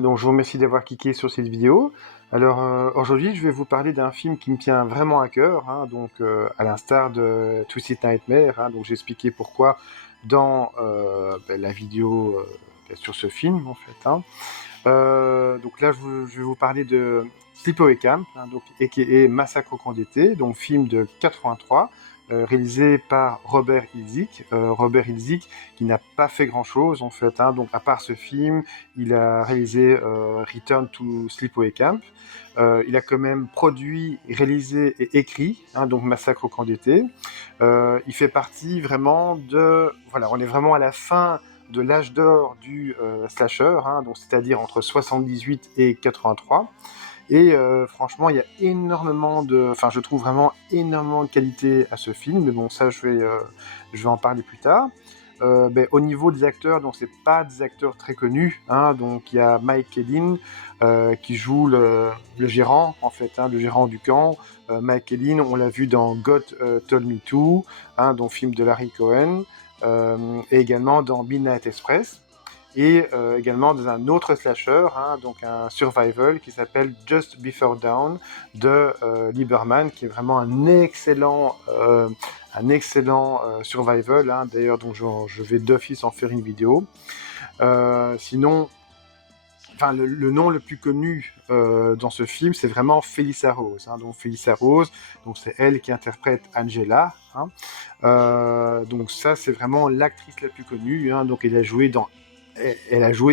donc je vous remercie d'avoir cliqué sur cette vidéo. Alors aujourd'hui, je vais vous parler d'un film qui me tient vraiment à cœur, hein, donc à l'instar de Twisted Nightmare, hein, donc j'ai expliqué pourquoi dans la vidéo sur ce film en fait. Hein. Donc là, je vais vous parler de Sleepaway Camp, hein, donc a.k.a. Massacre au camp d'été, donc film de 83, réalisé par Robert Hiltzik. Robert Hiltzik qui n'a pas fait grand-chose en fait, hein, donc à part ce film, il a réalisé Return to Sleepaway Camp. Il a quand même produit, réalisé et écrit, hein, donc Massacre au camp d'été. Il fait partie vraiment de... Voilà, on est vraiment à la fin de l'âge d'or du slasher, hein, donc c'est-à-dire entre 78 et 83. Et franchement, il y a énormément de... Enfin, je trouve vraiment énormément de qualité à ce film, mais bon, ça, je vais en parler plus tard. Au niveau des acteurs, donc c'est pas des acteurs très connus, hein, donc il y a Mike Kellin qui joue le gérant, en fait, hein, le gérant du camp. Mike Kellin, on l'a vu dans God Told Me To, hein, donc film de Larry Cohen, et également dans Midnight Express et également dans un autre slasher, hein, donc un survival qui s'appelle Just Before Dawn de Lieberman, qui est vraiment un excellent survival, hein, d'ailleurs donc je vais d'office en faire une vidéo. Sinon, enfin le nom le plus connu dans ce film, c'est vraiment Felissa Rose, hein, donc Felissa Rose, donc c'est elle qui interprète Angela, hein. Donc ça c'est vraiment l'actrice la plus connue, hein, donc elle a joué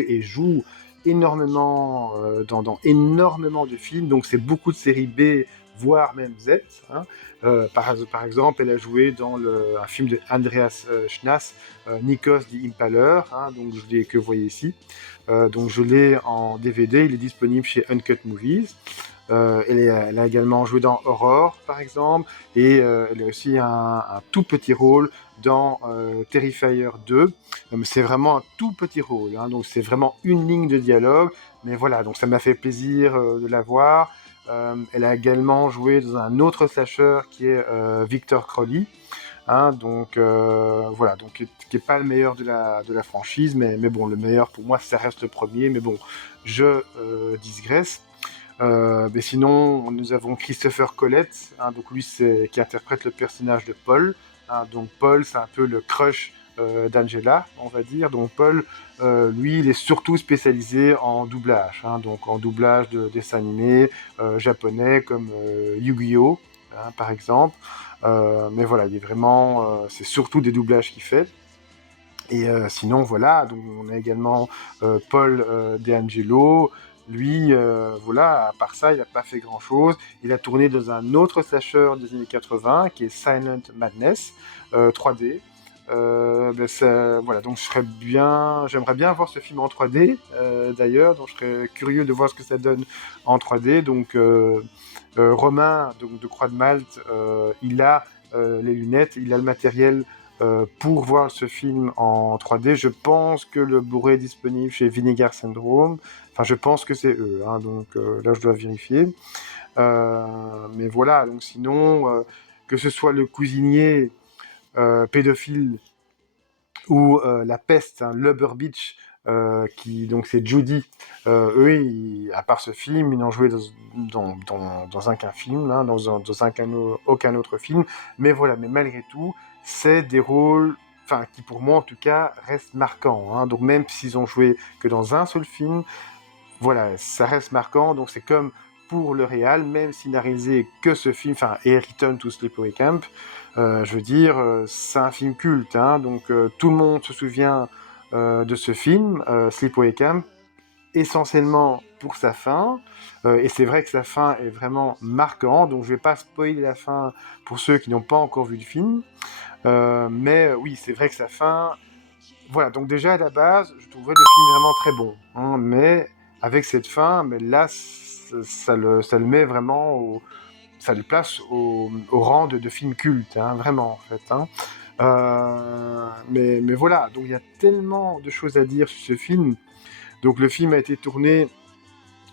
et joue énormément dans énormément de films, donc c'est beaucoup de séries B, voire même Z. Hein. Par exemple, elle a joué dans un film de Andreas Schnaas, Nikos the Impaler, hein, donc que vous voyez ici. Donc je l'ai en DVD, il est disponible chez Uncut Movies. Elle a également joué dans Aurore, par exemple, et elle a aussi un tout petit rôle dans Terrifier 2. C'est vraiment un tout petit rôle, hein, donc c'est vraiment une ligne de dialogue, mais voilà, donc ça m'a fait plaisir de la voir. Elle a également joué dans un autre slasher qui est Victor Crowley, hein, donc voilà, donc qui est pas le meilleur de la franchise, mais bon, le meilleur pour moi, ça reste le premier, mais bon, je digresse. Mais sinon, nous avons Christopher Collett, hein, donc lui qui interprète le personnage de Paul. Hein, donc Paul, c'est un peu le crush d'Angela, on va dire. Donc Paul, lui, il est surtout spécialisé en doublage, hein, donc en doublage de dessins animés japonais comme Yu-Gi-Oh, hein, par exemple. Mais voilà, il est vraiment, c'est surtout des doublages qu'il fait. Et sinon, voilà, donc on a également Paul De Angelo. Lui, voilà, à part ça, il n'a pas fait grand-chose. Il a tourné dans un autre slasher des années 80, qui est Silent Madness, 3D. Voilà, donc j'aimerais bien voir ce film en 3D, d'ailleurs, donc je serais curieux de voir ce que ça donne en 3D. Donc, Romain, donc, de Croix de Malte, il a les lunettes, il a le matériel pour voir ce film en 3D. Je pense que le Blu-ray est disponible chez Vinegar Syndrome. Enfin, je pense que c'est eux, hein, donc là, je dois vérifier. Mais voilà, donc sinon, que ce soit le cuisinier pédophile ou La Peste, hein, Lubber Beach, donc c'est Judy. Eux, à part ce film, ils n'ont joué dans aucun film, hein, aucun autre film. Mais voilà, mais malgré tout, c'est des rôles, enfin, qui pour moi en tout cas restent marquants. Hein. Donc même s'ils ont joué que dans un seul film, voilà, ça reste marquant. Donc c'est comme pour le réal, même s'il n'a réalisé que ce film, enfin, et Return to Sleepaway Camp, je veux dire, c'est un film culte, hein, donc tout le monde se souvient de ce film, Sleepaway Camp, essentiellement pour sa fin, et c'est vrai que sa fin est vraiment marquante, donc je vais pas spoiler la fin pour ceux qui n'ont pas encore vu le film, mais oui, c'est vrai que sa fin, voilà, donc déjà à la base, je trouvais le film vraiment très bon, hein, mais avec cette fin, mais là, ça le met vraiment ça le place au rang de film culte, hein, vraiment en fait. Hein. Mais voilà, donc il y a tellement de choses à dire sur ce film. Donc le film a été tourné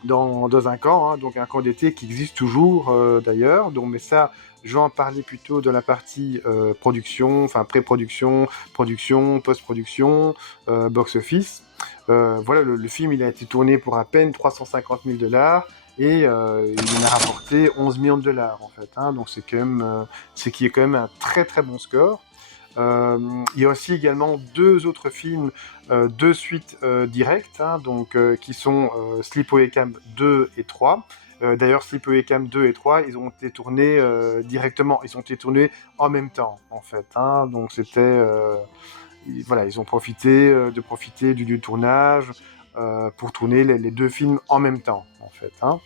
dans un camp, hein, donc un camp d'été qui existe toujours d'ailleurs. Donc, mais ça, je vais en parler plutôt dans la partie production, enfin pré-production, production, post-production, box-office. Voilà, le film, il a été tourné pour à peine 350 000 dollars et il en a rapporté 11 millions de dollars en fait. Hein, donc c'est quand même, c'est qui est quand même un très très bon score. Il y a aussi également deux autres films, deux suites directes, hein, donc qui sont Sleepaway Camp 2 et 3. D'ailleurs, Sleepaway Camp 2 et 3, ils ont été tournés directement, ils ont été tournés en même temps, en fait. Hein, donc c'était, voilà, ils ont profité du lieu de tournage pour tourner les deux films en même temps, en fait. Hein.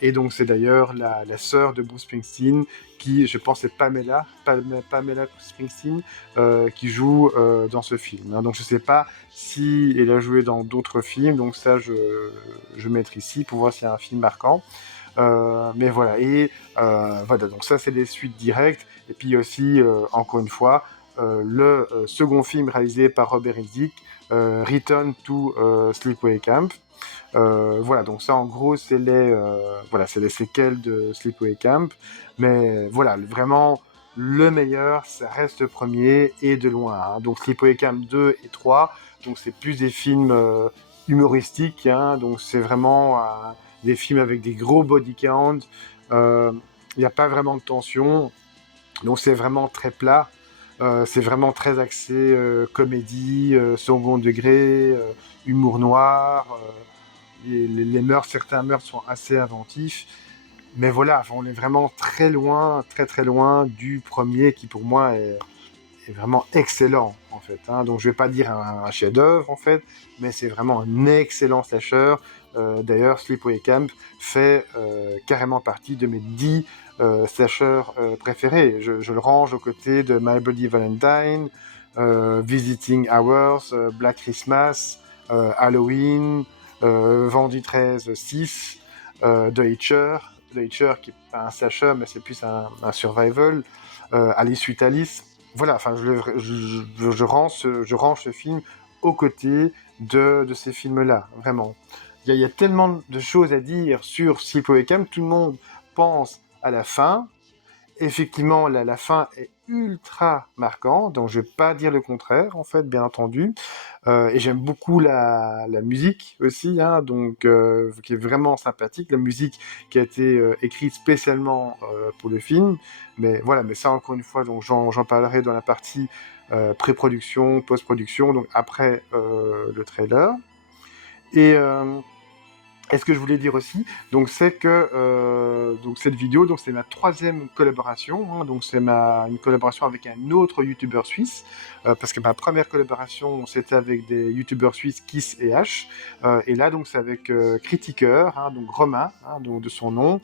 Et donc c'est d'ailleurs la sœur de Bruce Springsteen qui, je pense, c'est Pamela Springsteen qui joue dans ce film. Hein. Donc je sais pas si elle a joué dans d'autres films, donc ça je vais mettre ici pour voir s'il y a un film marquant. Mais voilà, et voilà, donc ça c'est des suites directes. Et puis aussi, encore une fois, le second film réalisé par Robert Izzik, Return to Sleepaway Camp. Voilà, donc ça en gros voilà, c'est les séquelles de Sleepaway Camp, mais voilà, vraiment le meilleur, ça reste le premier et de loin. Hein. Donc Sleepaway Camp 2 et 3, donc c'est plus des films humoristiques, hein, donc c'est vraiment des films avec des gros body count, il n'y a pas vraiment de tension, donc c'est vraiment très plat. C'est vraiment très axé comédie, second degré, humour noir. Les meurtres, certains meurtres sont assez inventifs. Mais voilà, enfin, on est vraiment très loin, très très loin du premier qui pour moi est vraiment excellent en fait. Hein. Donc je vais pas dire un chef-d'œuvre en fait, mais c'est vraiment un excellent slasher. D'ailleurs, Sleepaway Camp fait carrément partie de mes 10 slashers préférés. Je le range aux côtés de My Bloody Valentine, Visiting Hours, Black Christmas, Halloween, Vendredi 13 6, The Hitcher, qui est pas un slasher mais c'est plus un survival, Alice Suite Alice. Voilà, enfin, je range ce film aux côtés de ces films-là, vraiment. Il y a tellement de choses à dire sur Sleepaway Camp, tout le monde pense à la fin. Effectivement, la fin est ultra marquante, donc je vais pas dire le contraire, en fait, bien entendu. Et j'aime beaucoup la musique aussi, hein, donc qui est vraiment sympathique. La musique qui a été écrite spécialement pour le film. Mais voilà, mais ça encore une fois, donc j'en parlerai dans la partie pré-production, post-production, donc après le trailer. Et ce que je voulais dire aussi, donc c'est que donc cette vidéo, donc c'est ma troisième collaboration, hein, donc c'est une collaboration avec un autre youtubeur suisse, parce que ma première collaboration c'était avec des youtubeurs suisses Kiss et H, et là donc c'est avec Critiqueur, hein, donc Romain, hein, donc de son nom,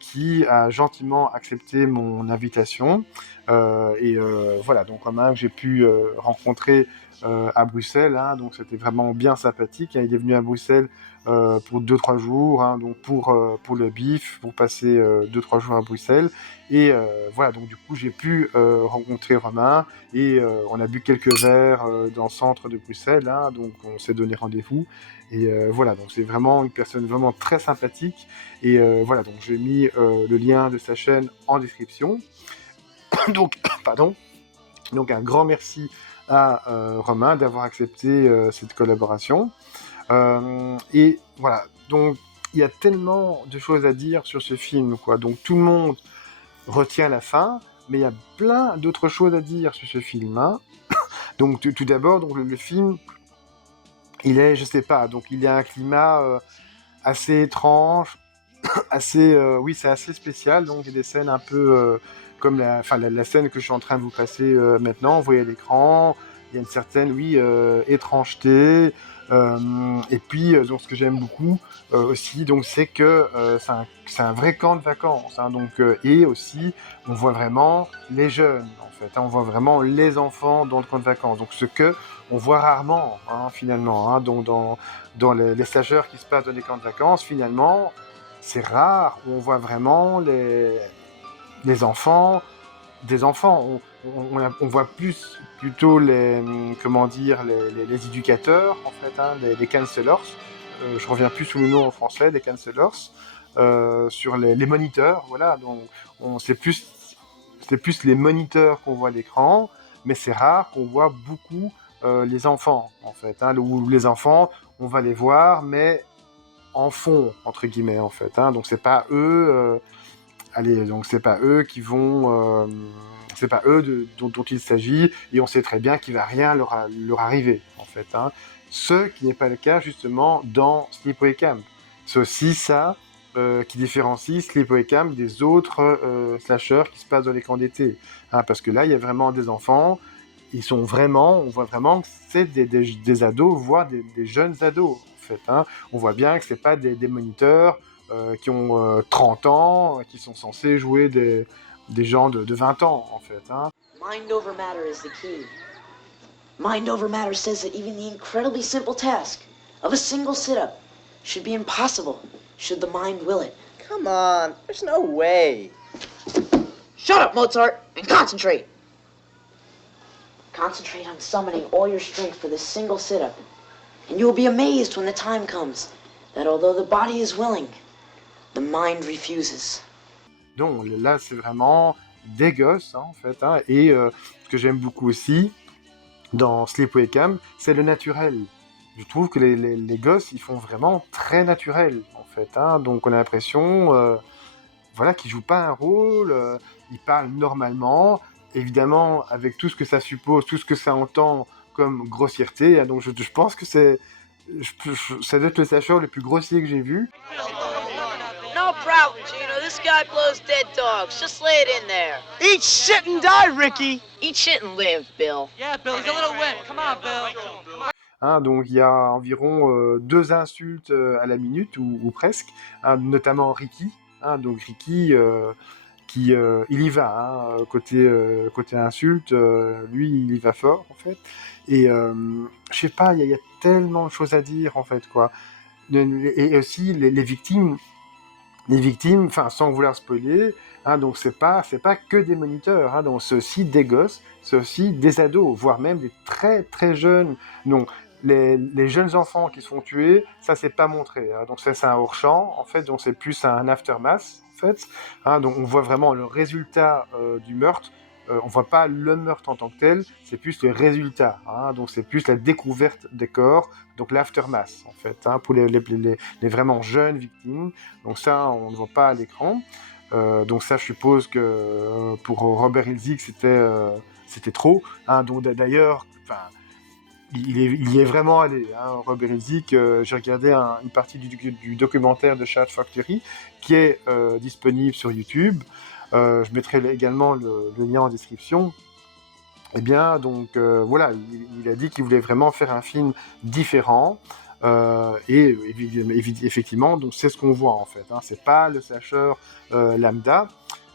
qui a gentiment accepté mon invitation, et voilà, donc Romain que j'ai pu rencontrer à Bruxelles, hein, donc c'était vraiment bien sympathique, hein, il est venu à Bruxelles pour 2-3 jours, hein, donc pour le bif, pour passer 2-3 jours à Bruxelles. Et voilà, donc du coup, j'ai pu rencontrer Romain et on a bu quelques verres dans le centre de Bruxelles, hein, donc on s'est donné rendez-vous. Et voilà, donc c'est vraiment une personne vraiment très sympathique. Et voilà, donc j'ai mis le lien de sa chaîne en description. Donc, pardon. Donc un grand merci à Romain d'avoir accepté cette collaboration. Et voilà, donc il y a tellement de choses à dire sur ce film, quoi. Donc tout le monde retient la fin, mais il y a plein d'autres choses à dire sur ce film. Hein. Donc tout d'abord, donc le film, il est, je sais pas, donc il y a un climat assez étrange, assez, oui, c'est assez spécial. Donc il y a des scènes un peu comme la scène que je suis en train de vous passer maintenant. Vous voyez à l'écran, il y a une certaine, oui, étrangeté. Et puis, donc, ce que j'aime beaucoup aussi, donc, c'est que c'est un vrai camp de vacances. Hein, donc, et aussi, on voit vraiment les jeunes, en fait. Hein, on voit vraiment les enfants dans le camp de vacances. Donc, ce que on voit rarement, hein, finalement. Hein, donc, dans les stagiaires qui se passent dans les camps de vacances, finalement, c'est rare où on voit vraiment les enfants, des enfants. On voit plutôt comment dire, les éducateurs, en fait, hein, les counselors. Je reviens plus sous le nom en français, les counselors, sur les moniteurs, voilà. Donc, c'est plus les moniteurs qu'on voit à l'écran, mais c'est rare qu'on voit beaucoup les enfants, en fait, hein, où les enfants, on va les voir, mais en fond, entre guillemets, en fait, hein, donc c'est pas eux, allez, donc c'est pas eux qui vont, c'est pas eux dont il s'agit, et on sait très bien qu'il va rien leur arriver, en fait, hein. Ce qui n'est pas le cas, justement, dans Sleepaway Camp. C'est aussi ça qui différencie Sleepaway Camp des autres slashers qui se passent dans les camps d'été. Hein, parce que là, il y a vraiment des enfants, on voit vraiment que c'est des ados, voire des jeunes ados, en fait, hein. On voit bien que c'est pas des moniteurs qui ont 30 ans, qui sont censés jouer des gens de 20 ans, en fait, hein. Mind over matter is the key. Mind over matter says that even the incredibly simple task of a single sit-up should be impossible should the mind will it. Come on, there's no way. Shut up, Mozart, and concentrate. Concentrate on summoning all your strength for this single sit-up, and you will be amazed when the time comes that although the body is willing, the mind refuses. Donc là, c'est vraiment des gosses, hein, en fait, hein, et ce que j'aime beaucoup aussi dans Sleepaway Camp, c'est le naturel. Je trouve que les gosses, ils font vraiment très naturel, en fait, hein. Donc on a l'impression, voilà, qu'ils jouent pas un rôle, ils parlent normalement, évidemment avec tout ce que ça suppose, tout ce que ça entend comme grossièreté, hein. Donc je pense que ça doit être le slasher le plus grossier que j'ai vu. No problem, Gino. This guy blows dead dogs. Just lay it in there. Eat shit and die, Ricky! Eat shit and live, Bill. Yeah, Bill, he's a little wet. Come on, Bill. Hein, donc il y a environ 2 insultes à la minute, ou presque, hein, notamment Ricky. Hein, donc Ricky, il y va, hein, côté insulte, lui il y va fort, en fait. Et je sais pas, il y a tellement de choses à dire, en fait, quoi. Et aussi les victimes, enfin, sans vouloir spoiler, hein, donc c'est pas que des moniteurs, hein, donc c'est aussi des gosses, c'est aussi des ados, voire même des très très jeunes. Donc les jeunes enfants qui se font tuer, ça c'est pas montré, hein, donc ça c'est un hors-champ, en fait, donc c'est plus un aftermath, en fait, hein, donc on voit vraiment le résultat du meurtre. On voit pas le meurtre en tant que tel, c'est plus le résultat, hein, donc c'est plus la découverte des corps, donc l'aftermath, en fait, hein, pour les vraiment jeunes victimes. Donc ça, on ne voit pas à l'écran. Donc ça, je suppose que pour Robert Hilzig, c'était trop, hein. Donc d'ailleurs, enfin, il y est vraiment allé, hein, Robert Hilzig. J'ai regardé une partie du documentaire de Shout Factory qui est disponible sur YouTube. Je mettrai également le lien en description. Eh bien, donc voilà, il a dit qu'il voulait vraiment faire un film différent. Et effectivement, donc c'est ce qu'on voit, en fait, hein. C'est pas le slasher lambda.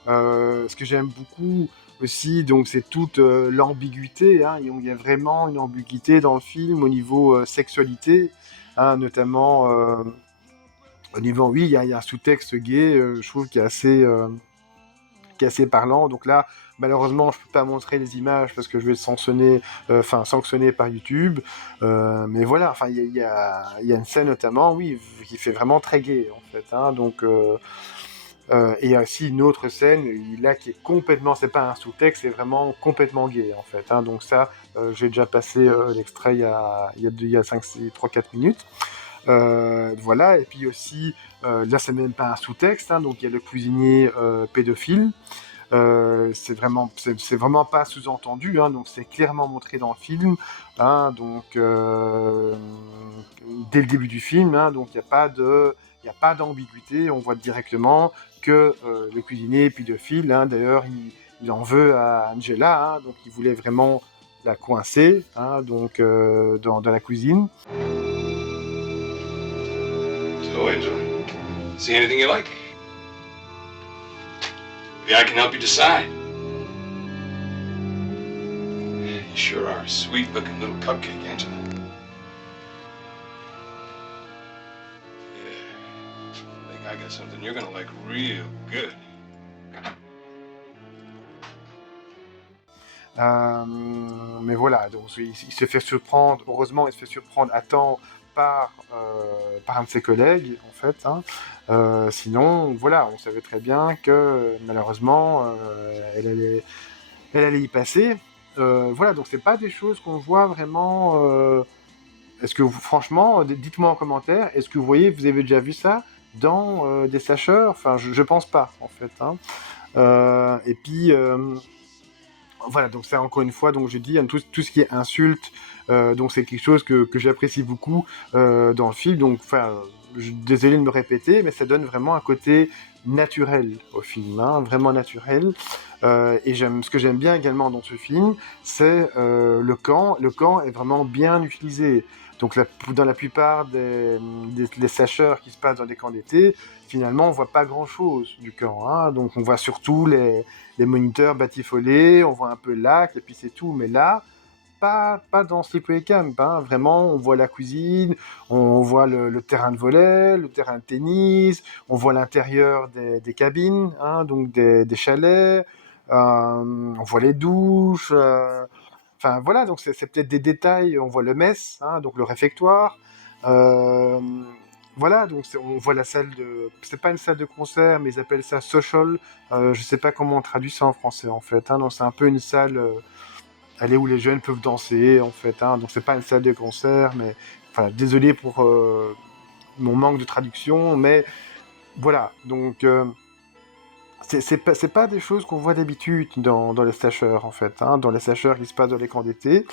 Ce que j'aime beaucoup aussi, donc c'est toute l'ambiguïté, hein. Il y a vraiment une ambiguïté dans le film au niveau sexualité, hein, notamment au niveau, oui, il y a un sous-texte gay, je trouve, qui est assez parlant. Donc là, malheureusement, je peux pas montrer les images parce que je vais sanctionner par YouTube. Mais voilà, enfin, il y a une scène notamment, oui, qui fait vraiment très gay, en fait, hein. Donc et il y a aussi une autre scène là qui est complètement, c'est pas un sous-texte, c'est vraiment complètement gay, en fait, hein. Donc ça, j'ai déjà passé l'extrait il y a 3-4 minutes. Voilà, et puis aussi, là c'est même pas un sous-texte, hein, donc il y a le cuisinier pédophile. C'est vraiment pas sous-entendu, hein, donc c'est clairement montré dans le film, hein, donc dès le début du film, hein, donc il n'y a pas d'ambiguïté, on voit directement que le cuisinier est pédophile, hein. D'ailleurs il en veut à Angela, hein, donc il voulait vraiment la coincer, hein, donc dans la cuisine. So, Angel, see anything you like? Maybe I can help you decide. You sure are a sweet-looking little cupcake, Angela. Yeah, I think I got something you're gonna like real good. Mais voilà, donc il se fait surprendre, heureusement il se fait surprendre à temps par un de ses collègues, en fait, hein. Sinon, voilà, on savait très bien que malheureusement elle allait y passer. voilà, donc c'est pas des choses qu'on voit vraiment. Est-ce que franchement, dites-moi en commentaire, est-ce que vous avez déjà vu ça dans des slashers? Enfin, je pense pas en fait. Hein. Et puis voilà, donc ça encore une fois, donc je dis hein, tout ce qui est insulte, donc c'est quelque chose que j'apprécie beaucoup dans le film. Donc enfin, désolé de me répéter, mais ça donne vraiment un côté naturel au film, hein, vraiment naturel. Et ce que j'aime bien également dans ce film, c'est le camp. Le camp est vraiment bien utilisé. Donc dans la plupart des slashers qui se passent dans des camps d'été, finalement on voit pas grand-chose du camp. Hein. Donc on voit surtout les moniteurs batifolés, on voit un peu le lac, et puis c'est tout. Mais là, pas dans Sleepaway Camp. Hein. Vraiment, on voit la cuisine, on voit le terrain de volley, le terrain de tennis, on voit l'intérieur des cabines, hein, donc des chalets, on voit les douches. Enfin voilà, donc c'est peut-être des détails. On voit le mess, hein, donc le réfectoire. Euh, voilà, donc on voit la salle de. C'est pas une salle de concert, mais ils appellent ça social. Je sais pas comment on traduit ça en français en fait. Hein, donc c'est un peu une salle, allez, où les jeunes peuvent danser en fait. Hein, donc c'est pas une salle de concert, mais enfin désolé pour mon manque de traduction, mais voilà. Donc c'est pas des choses qu'on voit d'habitude dans les slashers en fait. Hein, dans les slashers qui se passent dans les camps d'été.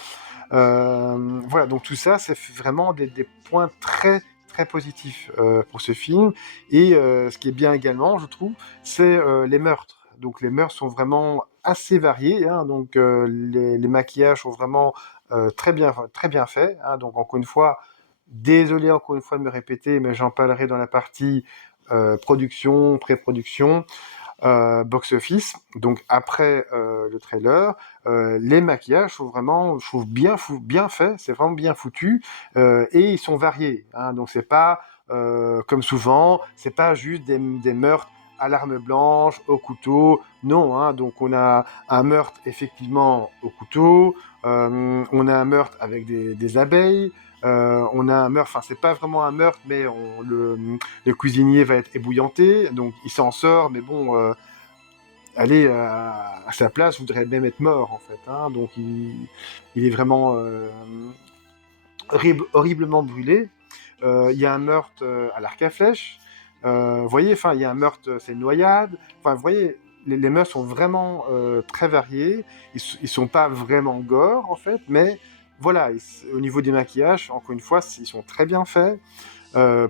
Voilà, donc tout ça, c'est vraiment des points très très positifs pour ce film. Et ce qui est bien également, je trouve, c'est les meurtres. Donc les meurtres sont vraiment assez variés. Hein, donc les maquillages sont vraiment très bien faits. Hein, donc encore une fois, désolé encore une fois de me répéter, mais j'en parlerai dans la partie production, pré-production. Box-office, donc après le trailer, les maquillages sont vraiment, je trouve bien faits, c'est vraiment bien foutu, et ils sont variés, hein, donc c'est pas, comme souvent, c'est pas juste des meurtres à l'arme blanche, au couteau, non, hein, donc on a un meurtre effectivement au couteau, on a un meurtre avec des abeilles, on a un meurtre, enfin c'est pas vraiment un meurtre, mais le cuisinier va être ébouillanté, donc il s'en sort, mais bon, aller à sa place voudrait même être mort en fait. Hein, donc il est vraiment horriblement brûlé. Il y a un meurtre à l'arc à flèche. Vous voyez, enfin il y a un meurtre, c'est une noyade. Enfin vous voyez, les meurtres sont vraiment très variés. Ils sont pas vraiment gore en fait, mais voilà, au niveau des maquillages, encore une fois, ils sont très bien faits.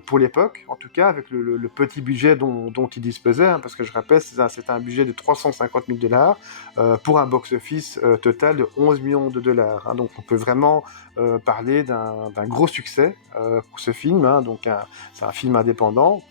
Pour l'époque, en tout cas, avec le petit budget dont il disposait, hein, parce que je rappelle, c'était un budget de 350 000 $, pour un box-office total de 11 millions de dollars. Hein, donc on peut vraiment parler d'un gros succès pour ce film. Hein, donc c'est un film indépendant.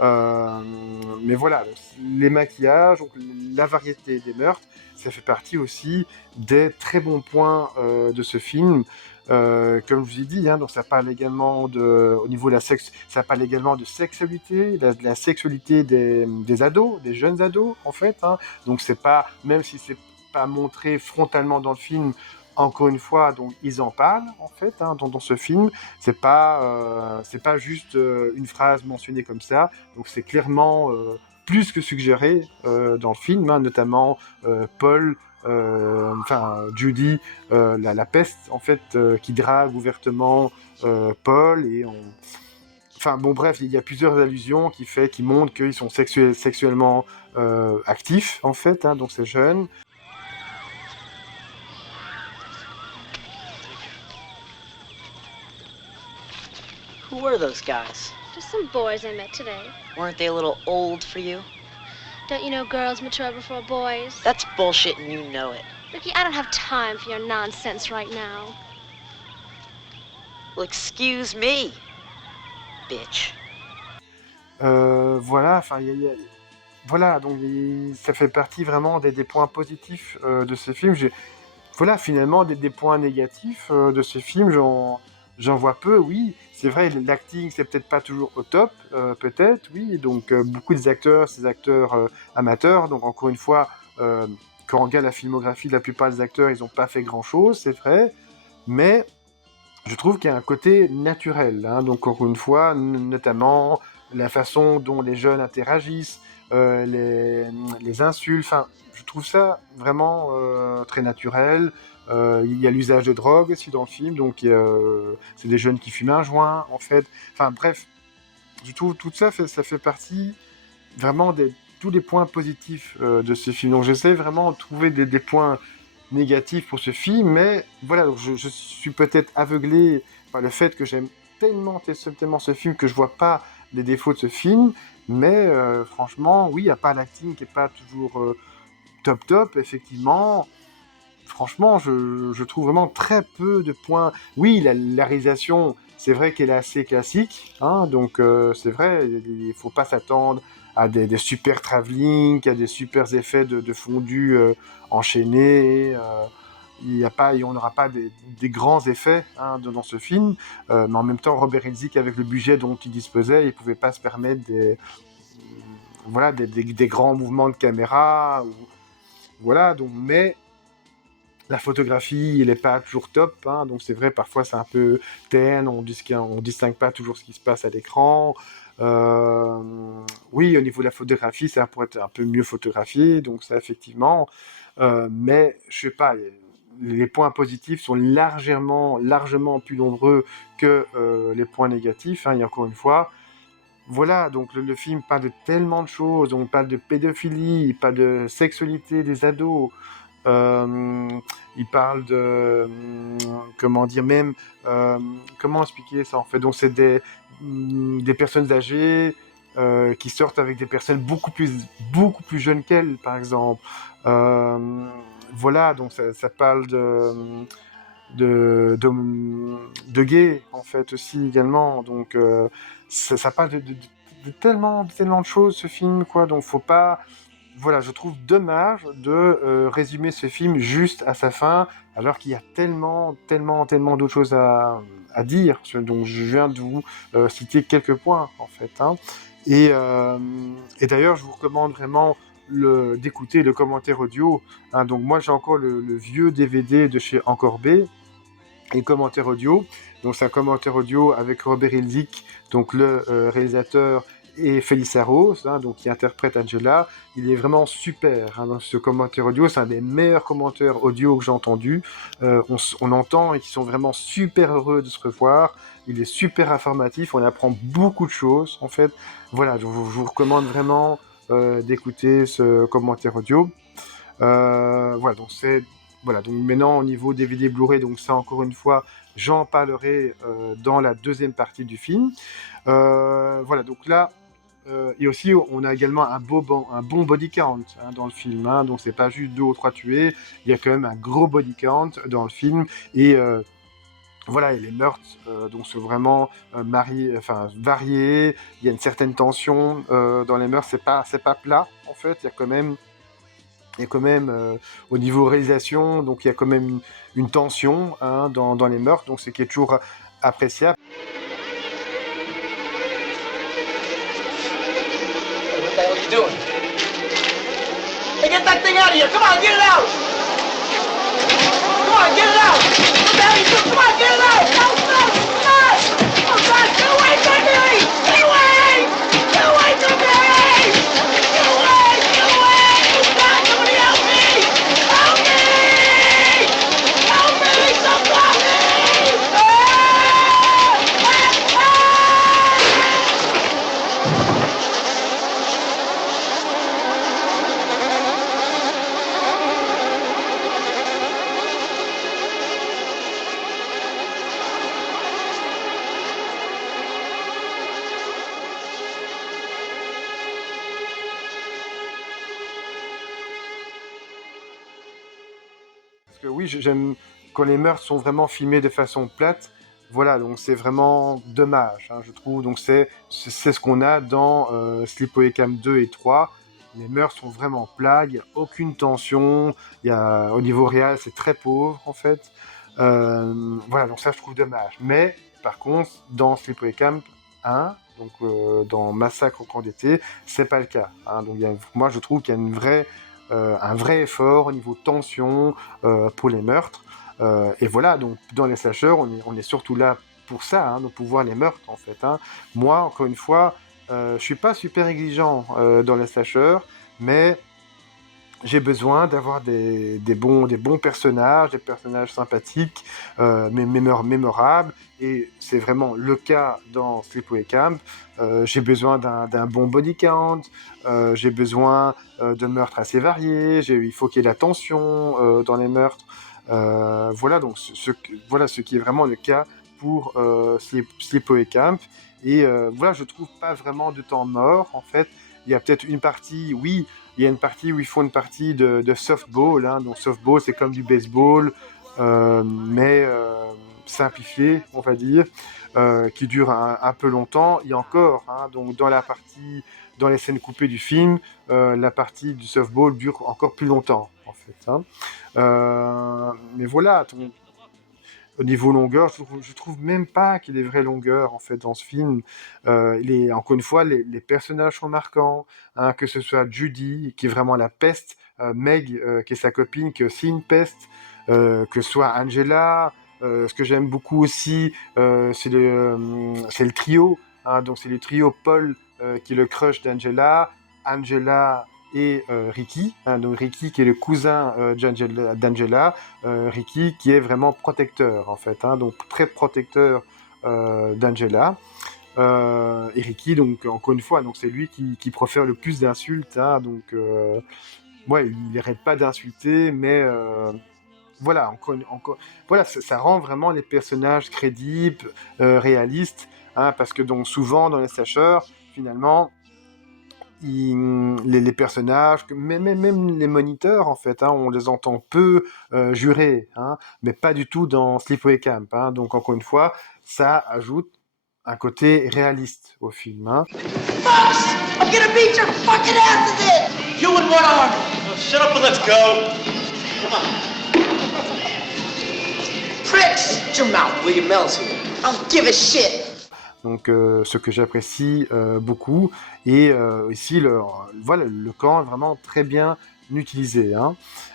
Mais voilà, donc, les maquillages, donc, la variété des meurtres, ça fait partie aussi des très bons points de ce film. Comme je vous ai dit, hein, donc ça parle également au niveau de ça parle également de sexualité, de la sexualité des ados, des jeunes ados en fait. Hein. Donc c'est pas, même si c'est pas montré frontalement dans le film, encore une fois, donc ils en parlent en fait hein, dans ce film. C'est pas juste une phrase mentionnée comme ça. Donc c'est clairement plus que suggéré dans le film, hein, notamment Paul. Judy, la peste en fait, qui drague ouvertement Paul enfin bon bref, il y a plusieurs allusions qui montrent qu'ils sont sexuellement actifs en fait, hein, donc c'est jeune. Who were those guys? Just some boys I met today. Weren't they a little old for you? Don't you know girls mature before boys? That's bullshit and you know it. Ricky, I don't have time for your nonsense right now. Well, excuse me, bitch. Voilà, enfin, voilà, donc ça fait partie vraiment des points positifs de ce film. Voilà, finalement, des points négatifs de ce film, j'en vois peu, oui. C'est vrai, l'acting, c'est peut-être pas toujours au top, peut-être, oui. Donc, beaucoup des acteurs, ces acteurs amateurs. Donc, encore une fois, quand on regarde la filmographie, la plupart des acteurs, ils n'ont pas fait grand-chose, c'est vrai. Mais je trouve qu'il y a un côté naturel. Hein, donc, encore une fois, notamment la façon dont les jeunes interagissent, les insultes, enfin, je trouve ça vraiment très naturel. Il y a l'usage de drogue aussi dans le film, donc c'est des jeunes qui fument un joint, en fait. Enfin bref, je trouve tout ça, ça fait partie vraiment tous les points positifs de ce film. Donc j'essaie vraiment de trouver des points négatifs pour ce film, mais voilà, donc je suis peut-être aveuglé par le fait que j'aime tellement ce film que je vois pas les défauts de ce film, mais franchement, oui, il n'y a pas l'acting qui est pas toujours top, effectivement. Franchement, je trouve vraiment très peu de points. Oui, la réalisation, c'est vrai qu'elle est assez classique, hein, donc c'est vrai, il faut pas s'attendre à des super travelling, à des super effets de fondu enchaînés. Il n'y en aura pas des grands effets hein, dans ce film, mais en même temps, Robert Hiltzik, avec le budget dont il disposait, il pouvait pas se permettre voilà, des grands mouvements de caméra. Voilà, donc, mais la photographie, elle n'est pas toujours top, hein, donc c'est vrai, parfois c'est un peu terne, on distingue pas toujours ce qui se passe à l'écran. Oui, au niveau de la photographie, ça pourrait être un peu mieux photographié, donc ça, effectivement. Mais, je sais pas, les points positifs sont largement plus nombreux que les points négatifs, hein, et encore une fois. Voilà, donc le film parle de tellement de choses, on parle de pédophilie, il parle de sexualité des ados, euh, il parle de, comment dire, même, comment expliquer ça en fait? Donc c'est des personnes âgées qui sortent avec des personnes beaucoup plus jeunes qu'elles, par exemple. Euh, voilà, donc ça parle de gays, en fait, aussi, également. Donc ça parle de tellement de choses, ce film, quoi. Donc faut pas... Voilà, je trouve dommage de résumer ce film juste à sa fin, alors qu'il y a tellement d'autres choses à dire. Donc je viens de vous citer quelques points, en fait. Hein. Et d'ailleurs, je vous recommande vraiment d'écouter le commentaire audio. Hein. Donc moi, j'ai encore le vieux DVD de chez Encore B, et commentaire audio. Donc c'est un commentaire audio avec Robert Hiltzik, donc le réalisateur, et Felissa Rose, hein, donc qui interprète Angela. Il est vraiment super. Hein, dans ce commentaire audio, c'est un des meilleurs commentaires audio que j'ai entendu. On entend et qu'ils sont vraiment super heureux de se revoir. Il est super informatif. On apprend beaucoup de choses, en fait. Voilà, je vous recommande vraiment d'écouter ce commentaire audio. Voilà, donc c'est voilà, donc maintenant au niveau DVD Blu-ray, donc ça encore une fois, j'en parlerai dans la deuxième partie du film. Voilà, donc là, et aussi on a également un bon body count hein, dans le film, hein, donc c'est pas juste 2 ou 3 tués, il y a quand même un gros body count dans le film, et voilà, et les meurtres donc sont vraiment variés, il y a une certaine tension dans les meurtres, c'est pas plat en fait, il y a quand même au niveau réalisation, donc il y a quand même une tension hein, dans les meurtres, donc c'est qui est toujours appréciable. What the hell are you doing? Hey, get that thing out of here! Come on, get it out! Come on, get it out! What the hell are you doing? Come on, get it out! No, no, come on! Oh, God, get away from me! Get away! Get away from me! Get away! Get away! Oh, God, somebody help me! Help me! Help me! Somebody! Ah! Ah! Parce que oui, j'aime quand les meurtres sont vraiment filmés de façon plate. Voilà, donc c'est vraiment dommage, hein, je trouve. Donc c'est ce qu'on a dans Sleepaway Camp 2 et 3. Les meurtres sont vraiment plats, il n'y a aucune tension. Au niveau réel, c'est très pauvre, en fait. Voilà, donc ça, je trouve dommage. Mais, par contre, dans Sleepaway Camp 1, donc dans Massacre au camp d'été, c'est pas le cas. Hein. Donc moi, je trouve qu'il y a un vrai effort au niveau tension pour les meurtres. Et voilà, donc dans les slashers, on est surtout là pour ça, hein, donc pour voir les meurtres en fait. Hein. Moi, encore une fois, Je suis pas super exigeant dans les slashers, mais j'ai besoin d'avoir des bons personnages, des personnages sympathiques, mais mémorables. Et c'est vraiment le cas dans Sleepaway Camp. J'ai besoin d'un bon body count, j'ai besoin de meurtres assez variés, il faut qu'il y ait de la tension dans les meurtres. Voilà donc voilà ce qui est vraiment le cas pour Sleepaway Camp. Et voilà, je trouve pas vraiment de temps mort, en fait. Il y a peut-être une partie, oui, il y a une partie où ils font une partie de softball, hein. Donc softball, c'est comme du baseball, mais simplifié, on va dire, qui dure un peu longtemps. Et encore, hein, donc dans les scènes coupées du film, la partie du softball dure encore plus longtemps, en fait. Hein. Mais voilà, au niveau longueur, je trouve même pas qu'il y ait des vraies longueurs en fait dans ce film. Encore une fois, les personnages sont marquants, hein, que ce soit Judy qui est vraiment la peste, Meg qui est sa copine qui est aussi une peste, que ce soit Angela. Ce que j'aime beaucoup aussi, c'est le trio. Hein, donc c'est le trio Paul qui est le crush d'Angela, Angela et Ricky, hein, donc Ricky qui est le cousin d'Angela, Ricky qui est vraiment protecteur en fait, hein, donc très protecteur d'Angela. Et Ricky, donc encore une fois, donc c'est lui qui profère le plus d'insultes, hein, donc ouais, il n'arrête pas d'insulter, mais voilà, voilà, ça rend vraiment les personnages crédibles, réalistes, hein, parce que donc souvent dans les slashers, finalement, les personnages, même les moniteurs en fait, hein, on les entend peu jurer, hein, mais pas du tout dans Sleepaway Camp. Hein, donc encore une fois, ça ajoute un côté réaliste au film. Hein. Fox! I'm gonna beat your fucking asses in! You in one arm! Shut up and let's go. Come on. Pricks! Shut your mouth, William Mills here. I don't give a shit! Donc ce que j'apprécie beaucoup, et ici voilà, le camp est vraiment très bien utilisé, hein.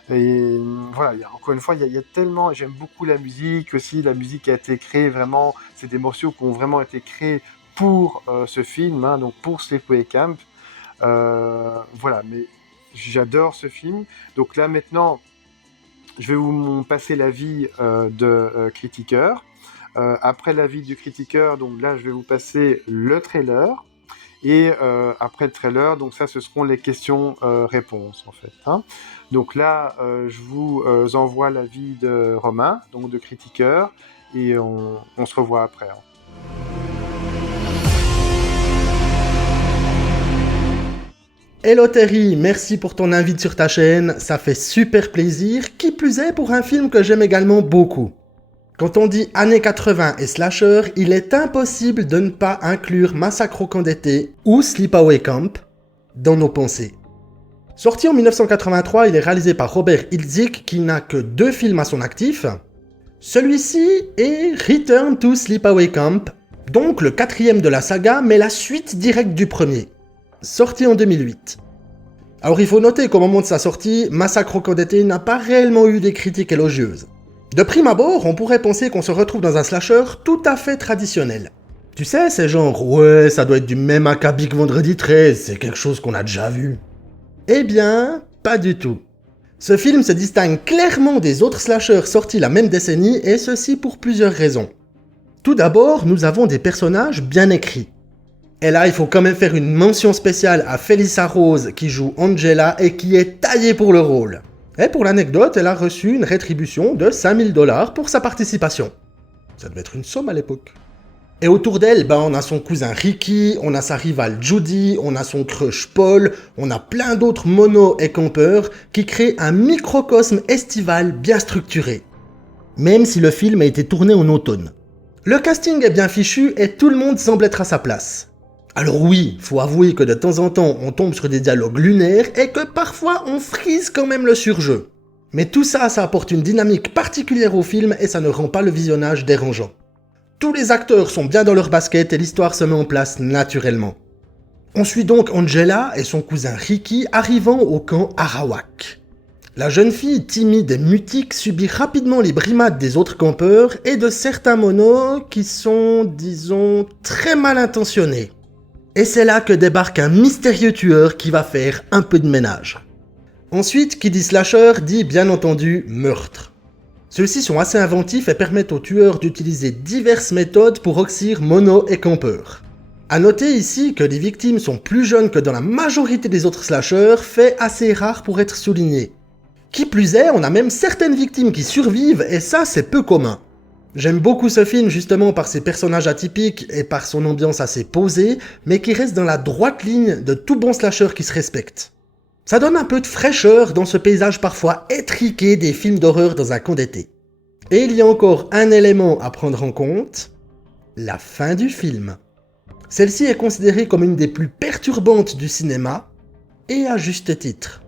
Et voilà, encore une fois, il y a tellement, j'aime beaucoup la musique aussi, la musique a été créée vraiment, c'est des morceaux qui ont vraiment été créés pour ce film, hein, donc pour Sleepaway Camp. Voilà, mais j'adore ce film. Donc là maintenant, je vais vous passer l'avis de critiqueur. Après l'avis du critiqueur, donc là je vais vous passer le trailer, et après le trailer, donc ça ce seront les questions-réponses en fait. Hein. Donc là je vous envoie l'avis de Romain, donc de critiqueur, et on se revoit après. Hein. Hello Terry, merci pour ton invite sur ta chaîne, ça fait super plaisir, qui plus est pour un film que j'aime également beaucoup. Quand on dit années 80 et slasher, il est impossible de ne pas inclure Massacre au camp d'été ou Sleepaway Camp dans nos pensées. Sorti en 1983, il est réalisé par Robert Hiltzik qui n'a que 2 films à son actif. Celui-ci est Return to Sleepaway Camp, donc le 4e de la saga, mais la suite directe du premier. Sorti en 2008. Alors il faut noter qu'au moment de sa sortie, Massacre au camp d'été n'a pas réellement eu des critiques élogieuses. De prime abord, on pourrait penser qu'on se retrouve dans un slasher tout à fait traditionnel. Tu sais, c'est genre, ouais, ça doit être du même acabit que Vendredi 13, c'est quelque chose qu'on a déjà vu. Eh bien, pas du tout. Ce film se distingue clairement des autres slashers sortis la même décennie, et ceci pour plusieurs raisons. Tout d'abord, nous avons des personnages bien écrits. Et là, il faut quand même faire une mention spéciale à Felissa Rose qui joue Angela et qui est taillée pour le rôle. Et pour l'anecdote, elle a reçu une rétribution de 5000 $ pour sa participation. Ça devait être une somme à l'époque. Et autour d'elle, on a son cousin Ricky, on a sa rivale Judy, on a son crush Paul, on a plein d'autres monos et campeurs qui créent un microcosme estival bien structuré. Même si le film a été tourné en automne. Le casting est bien fichu et tout le monde semble être à sa place. Alors oui, faut avouer que de temps en temps, on tombe sur des dialogues lunaires et que parfois on frise quand même le surjeu. Mais tout ça, ça apporte une dynamique particulière au film et ça ne rend pas le visionnage dérangeant. Tous les acteurs sont bien dans leur basket et l'histoire se met en place naturellement. On suit donc Angela et son cousin Ricky arrivant au camp Arawak. La jeune fille timide et mutique subit rapidement les brimades des autres campeurs et de certains monos qui sont, disons, très mal intentionnés. Et c'est là que débarque un mystérieux tueur qui va faire un peu de ménage. Ensuite, qui dit slasher dit bien entendu meurtre. Ceux-ci sont assez inventifs et permettent aux tueurs d'utiliser diverses méthodes pour oxyre mono et campeur. A noter ici que les victimes sont plus jeunes que dans la majorité des autres slashers, fait assez rare pour être souligné. Qui plus est, on a même certaines victimes qui survivent et ça c'est peu commun. J'aime beaucoup ce film justement par ses personnages atypiques et par son ambiance assez posée, mais qui reste dans la droite ligne de tout bon slasher qui se respecte. Ça donne un peu de fraîcheur dans ce paysage parfois étriqué des films d'horreur dans un camp d'été. Et il y a encore un élément à prendre en compte, la fin du film. Celle-ci est considérée comme une des plus perturbantes du cinéma, et à juste titre.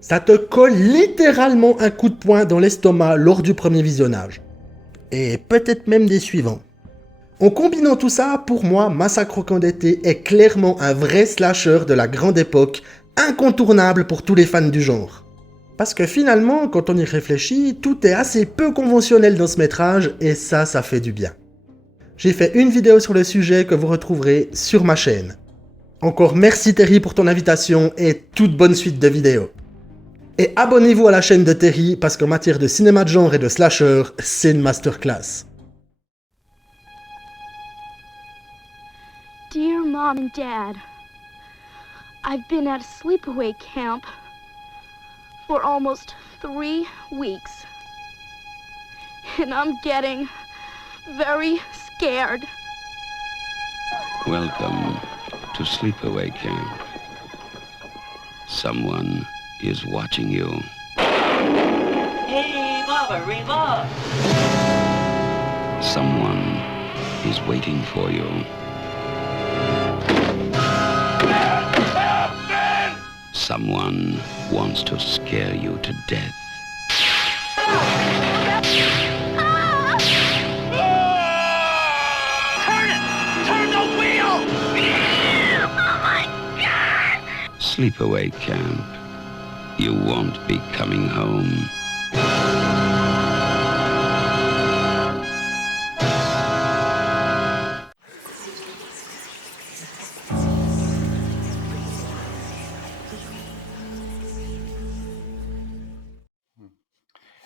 Ça te colle littéralement un coup de poing dans l'estomac lors du premier visionnage. Et peut-être même des suivants. En combinant tout ça, pour moi, Massacre au camp d'été est clairement un vrai slasher de la grande époque, incontournable pour tous les fans du genre. Parce que finalement, quand on y réfléchit, tout est assez peu conventionnel dans ce métrage, et ça fait du bien. J'ai fait une vidéo sur le sujet que vous retrouverez sur ma chaîne. Encore merci Terry pour ton invitation, et toute bonne suite de vidéos. Et abonnez-vous à la chaîne de Terry, parce qu'en matière de cinéma de genre et de slasher, c'est une masterclass. Dear Mom and Dad, I've been at a sleepaway camp for almost 3 weeks. And I'm getting very scared. Welcome to Sleepaway Camp. Someone is watching you. Hey, Mama, Reba! Someone is waiting for you. Someone wants to scare you to death. Turn it! Turn the wheel! Oh my God! Sleepaway Camp. You won't be coming home.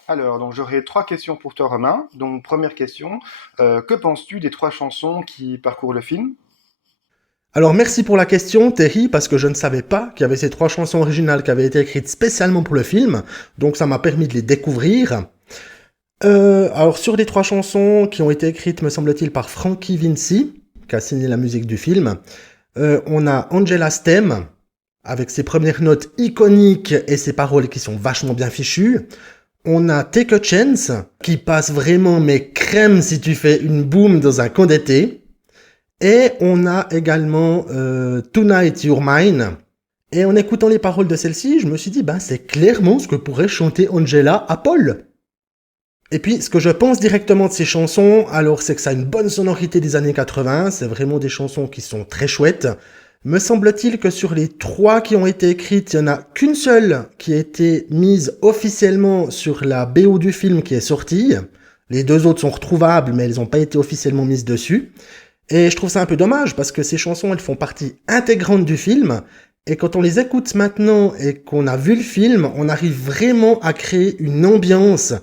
Alors, donc j'aurai 3 questions pour toi, Romain. Donc, première question, que penses-tu des 3 chansons qui parcourent le film? Alors merci pour la question Terry, parce que je ne savais pas qu'il y avait ces 3 chansons originales qui avaient été écrites spécialement pour le film, donc ça m'a permis de les découvrir. Alors sur les 3 chansons qui ont été écrites, me semble-t-il, par Frankie Vinci, qui a signé la musique du film, on a Angela's Theme, avec ses premières notes iconiques et ses paroles qui sont vachement bien fichues. On a Take a Chance, qui passe vraiment mais crème si tu fais une boom dans un camp d'été. Et on a également Tonight You're Mine. Et en écoutant les paroles de celle-ci, je me suis dit, c'est clairement ce que pourrait chanter Angela à Paul. Et puis, ce que je pense directement de ces chansons, alors c'est que ça a une bonne sonorité des années 80, c'est vraiment des chansons qui sont très chouettes. Me semble-t-il que sur les 3 qui ont été écrites, il n'y en a qu'une seule qui a été mise officiellement sur la BO du film qui est sortie. Les 2 autres sont retrouvables, mais elles n'ont pas été officiellement mises dessus. Et je trouve ça un peu dommage, parce que ces chansons, elles font partie intégrante du film, et quand on les écoute maintenant et qu'on a vu le film, on arrive vraiment à créer une ambiance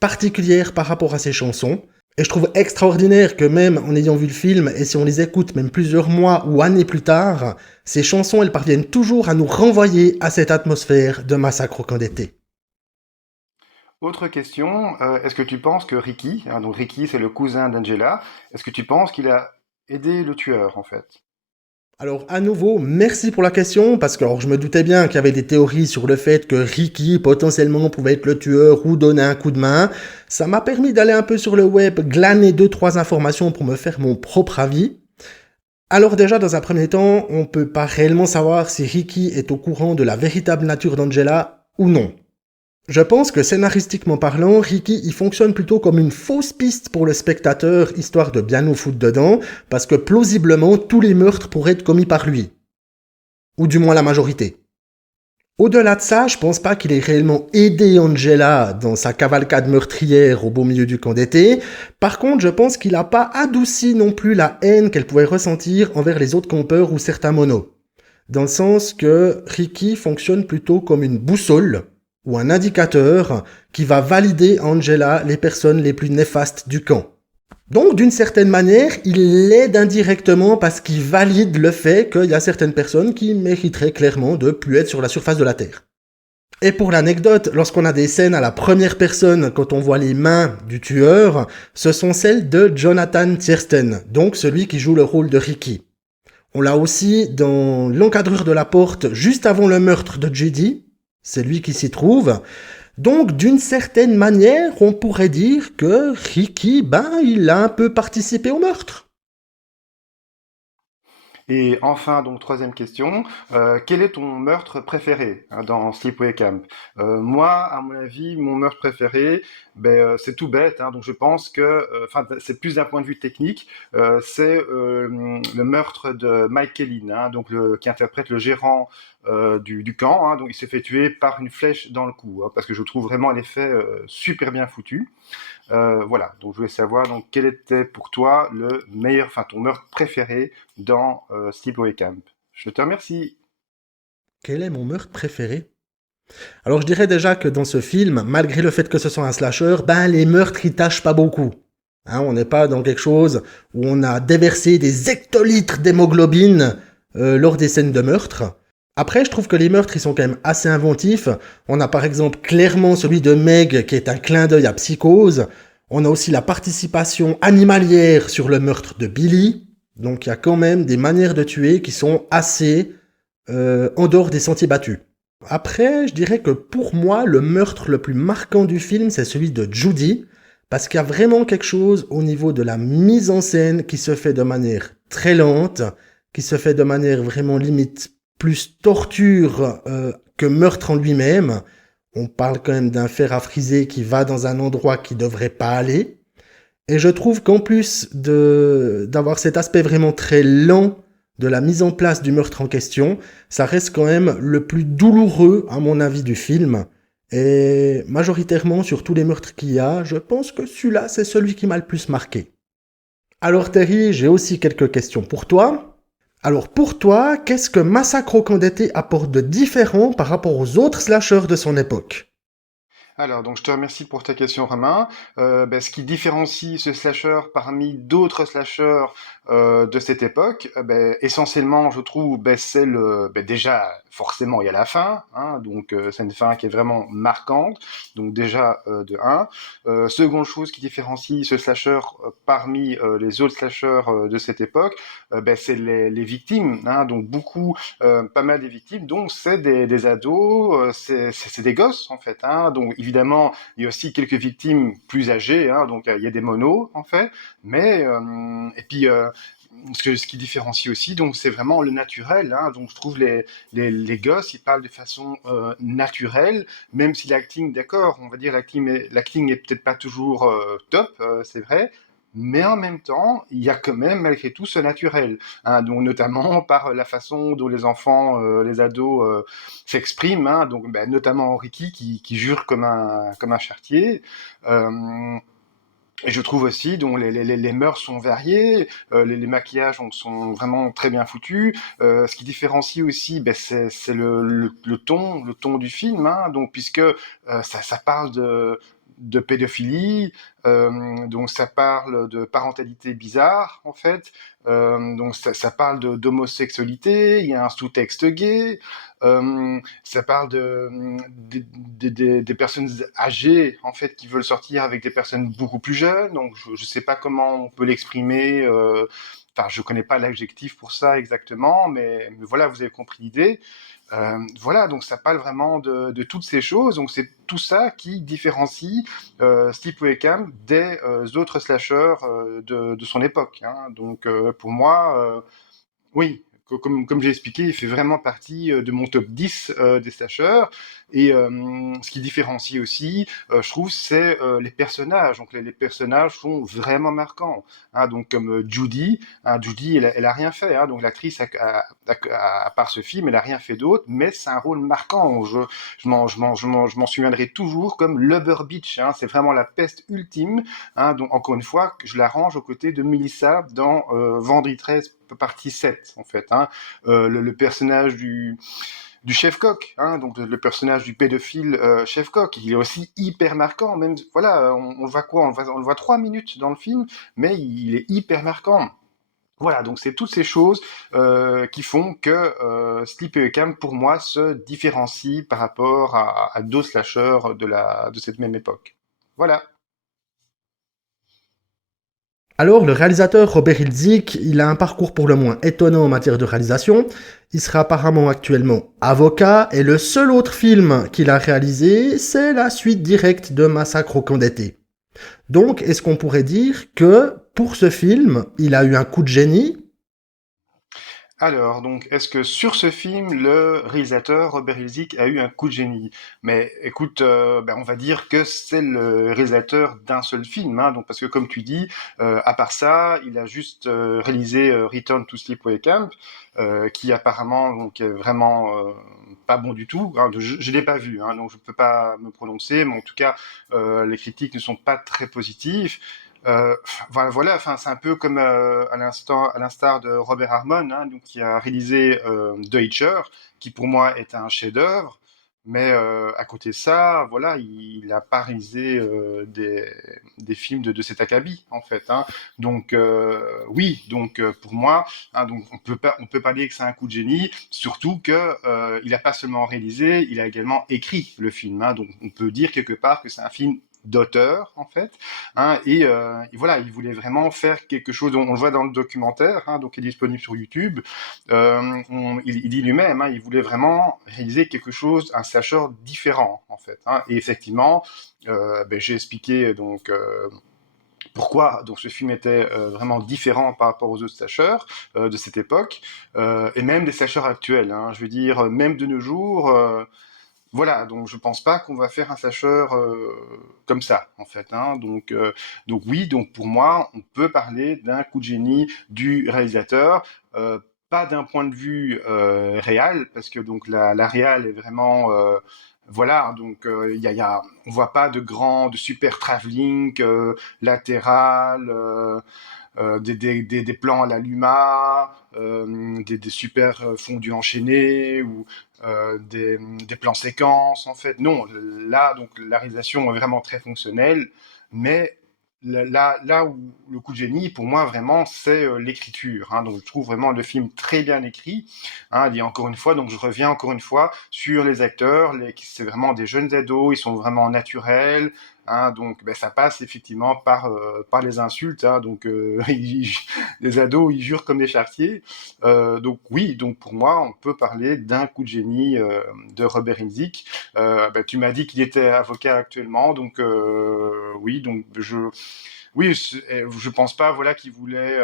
particulière par rapport à ces chansons. Et je trouve extraordinaire que même en ayant vu le film, et si on les écoute même plusieurs mois ou années plus tard, ces chansons, elles parviennent toujours à nous renvoyer à cette atmosphère de Massacre au camp d'été. Autre question, est-ce que tu penses que Ricky, donc Ricky c'est le cousin d'Angela, est-ce que tu penses qu'il a aidé le tueur en fait? Alors à nouveau, merci pour la question, parce que je me doutais bien qu'il y avait des théories sur le fait que Ricky potentiellement pouvait être le tueur ou donner un coup de main. Ça m'a permis d'aller un peu sur le web, glaner 2-3 informations pour me faire mon propre avis. Alors déjà, dans un premier temps, on peut pas réellement savoir si Ricky est au courant de la véritable nature d'Angela ou non. Je pense que scénaristiquement parlant, Ricky il fonctionne plutôt comme une fausse piste pour le spectateur, histoire de bien nous foutre dedans, parce que plausiblement tous les meurtres pourraient être commis par lui. Ou du moins la majorité. Au-delà de ça, je pense pas qu'il ait réellement aidé Angela dans sa cavalcade meurtrière au beau milieu du camp d'été. Par contre, je pense qu'il a pas adouci non plus la haine qu'elle pouvait ressentir envers les autres campeurs ou certains monos. Dans le sens que Ricky fonctionne plutôt comme une boussole ou un indicateur qui va valider à Angela les personnes les plus néfastes du camp. Donc, d'une certaine manière, il l'aide indirectement parce qu'il valide le fait qu'il y a certaines personnes qui mériteraient clairement de plus être sur la surface de la Terre. Et pour l'anecdote, lorsqu'on a des scènes à la première personne, quand on voit les mains du tueur, ce sont celles de Jonathan Tiersten, donc celui qui joue le rôle de Ricky. On l'a aussi dans l'encadrure de la porte juste avant le meurtre de Judy, c'est lui qui s'y trouve. Donc, d'une certaine manière, on pourrait dire que Ricky, il a un peu participé au meurtre. Et enfin, donc troisième question, quel est ton meurtre préféré dans Sleepaway Camp? Moi, à mon avis, mon meurtre préféré, c'est tout bête, donc je pense que, enfin, c'est plus d'un point de vue technique, c'est le meurtre de Mike Kellin, donc qui interprète le gérant du camp, donc il s'est fait tuer par une flèche dans le cou, parce que je trouve vraiment l'effet super bien foutu. Voilà, donc je voulais savoir donc quel était pour toi le meilleur, enfin ton meurtre préféré dans Sleepaway Camp. Je te remercie. Quel est mon meurtre préféré? Alors je dirais déjà que dans ce film, malgré le fait que ce soit un slasher, les meurtres ils tâchent pas beaucoup. On n'est pas dans quelque chose où on a déversé des hectolitres d'hémoglobine lors des scènes de meurtre. Après, je trouve que les meurtres, ils sont quand même assez inventifs. On a par exemple clairement celui de Meg, qui est un clin d'œil à Psychose. On a aussi la participation animalière sur le meurtre de Billy. Donc il y a quand même des manières de tuer qui sont assez en dehors des sentiers battus. Après, je dirais que pour moi, le meurtre le plus marquant du film, c'est celui de Judy, parce qu'il y a vraiment quelque chose au niveau de la mise en scène qui se fait de manière très lente, qui se fait de manière vraiment limite plus torture que meurtre en lui-même. On parle quand même d'un fer à friser qui va dans un endroit qui devrait pas aller. Et je trouve qu'en plus d'avoir cet aspect vraiment très lent de la mise en place du meurtre en question, ça reste quand même le plus douloureux, à mon avis, du film. Et majoritairement, sur tous les meurtres qu'il y a, je pense que celui-là, c'est celui qui m'a le plus marqué. Alors Terry, j'ai aussi quelques questions pour toi. Alors pour toi, qu'est-ce que Massacre au camp d'été apporte de différent par rapport aux autres slashers de son époque? Alors, donc je te remercie pour ta question, Romain. Ce qui différencie ce slasher parmi d'autres slashers de cette époque, essentiellement, je trouve, c'est déjà forcément il y a la fin, donc c'est une fin qui est vraiment marquante. Donc déjà de un. Seconde chose qui différencie ce slasher parmi les autres slashers de cette époque, c'est les victimes, donc pas mal des victimes, donc c'est des ados, c'est des gosses en fait, donc évidemment il y a aussi quelques victimes plus âgées, donc il y a des monos en fait, mais et puis ce qui différencie aussi, donc c'est vraiment le naturel, donc je trouve les gosses ils parlent de façon naturelle, même si l'acting, d'accord, on va dire l'acting est peut-être pas toujours top, c'est vrai. Mais en même temps, il y a quand même malgré tout ce naturel, donc notamment par la façon dont les enfants, les ados s'expriment, donc notamment Ricky qui jure comme un charretier. Euh, et je trouve aussi dont les mœurs sont variées, les maquillages sont vraiment très bien foutus. Ce qui différencie aussi, c'est le ton du film, donc puisque ça parle de pédophilie, donc ça parle de parentalité bizarre en fait, donc ça parle d'homosexualité, il y a un sous-texte gay, ça parle des personnes âgées en fait qui veulent sortir avec des personnes beaucoup plus jeunes, donc je sais pas comment on peut l'exprimer, enfin je connais pas l'adjectif pour ça exactement, mais voilà, vous avez compris l'idée. Voilà, donc ça parle vraiment de toutes ces choses, donc c'est tout ça qui différencie Sleepaway Camp des autres slashers de son époque, donc pour moi, oui, comme j'ai expliqué, il fait vraiment partie de mon top 10 des slashers. Et ce qui différencie aussi, je trouve, c'est les personnages. Donc les personnages sont vraiment marquants. Hein, donc comme Judy, hein, Judy, elle a rien fait. Hein, donc l'actrice, à part ce film, elle a rien fait d'autre, mais c'est un rôle marquant. Je m'en souviendrai toujours comme Lubber Beach. Hein, c'est vraiment la peste ultime. Hein, donc encore une fois, je la range aux côtés de Melissa dans Vendredi 13 partie 7 en fait. Hein. Le personnage du chef coq, hein, donc le personnage du pédophile chef coq, il est aussi hyper marquant. Même voilà, on le voit quoi, on le voit 3 minutes dans le film, mais il est hyper marquant. Voilà, donc c'est toutes ces choses qui font que Sleepaway Camp, pour moi, se différencie par rapport à d'autres slashers de cette même époque. Voilà. Alors, le réalisateur Robert Hiltzik, il a un parcours pour le moins étonnant en matière de réalisation. Il sera apparemment actuellement avocat et le seul autre film qu'il a réalisé, c'est la suite directe de Massacre au camp d'été. Donc, est-ce qu'on pourrait dire que pour ce film, il a eu un coup de génie? Alors, donc, est-ce que sur ce film, le réalisateur Robert Hiltzik a eu un coup de génie? Mais écoute, on va dire que c'est le réalisateur d'un seul film, hein, donc parce que comme tu dis, à part ça, il a juste réalisé Return to Sleepaway Camp, qui apparemment donc est vraiment pas bon du tout. Hein, je l'ai pas vu, hein, donc je peux pas me prononcer, mais en tout cas, les critiques ne sont pas très positives. Voilà, enfin, c'est un peu comme à l'instar de Robert Harmon, hein, donc, qui a réalisé The Hitcher, qui pour moi est un chef-d'œuvre, mais à côté de ça, voilà, il a pas réalisé des films de cet acabit, en fait. Hein. Donc oui, donc pour moi, hein, donc on peut pas dire que c'est un coup de génie, surtout que il a pas seulement réalisé, il a également écrit le film. Hein, donc on peut dire quelque part que c'est un film d'auteur en fait, hein, et voilà, il voulait vraiment faire quelque chose. On le voit dans le documentaire, hein, donc qui est disponible sur YouTube. Il dit lui-même, hein, il voulait vraiment réaliser quelque chose, un slasher différent en fait. Hein, et effectivement, j'ai expliqué donc. Pourquoi donc ce film était vraiment différent par rapport aux autres slashers de cette époque, et même des slashers actuels. Hein, je veux dire, même de nos jours, voilà, donc je pense pas qu'on va faire un slasher comme ça, en fait. Hein. Donc oui, donc pour moi, on peut parler d'un coup de génie du réalisateur, pas d'un point de vue réal, parce que donc la réal est vraiment voilà, donc on voit pas de super travelling latéral, des plans à la Luma, des super fondus enchaînés ou des plans séquences en fait. Non, là donc la réalisation est vraiment très fonctionnelle, mais là où le coup de génie pour moi vraiment c'est l'écriture. Hein. Donc je trouve vraiment le film très bien écrit. Hein, et encore une fois, donc je reviens encore une fois sur les acteurs, c'est vraiment des jeunes ados, ils sont vraiment naturels. Hein, donc ça passe effectivement par les insultes. Hein, donc les ados ils jurent comme des charretiers. Donc oui, donc pour moi on peut parler d'un coup de génie de Robert Hiltzik. Tu m'as dit qu'il était avocat actuellement, donc oui, donc je pense pas voilà qu'il voulait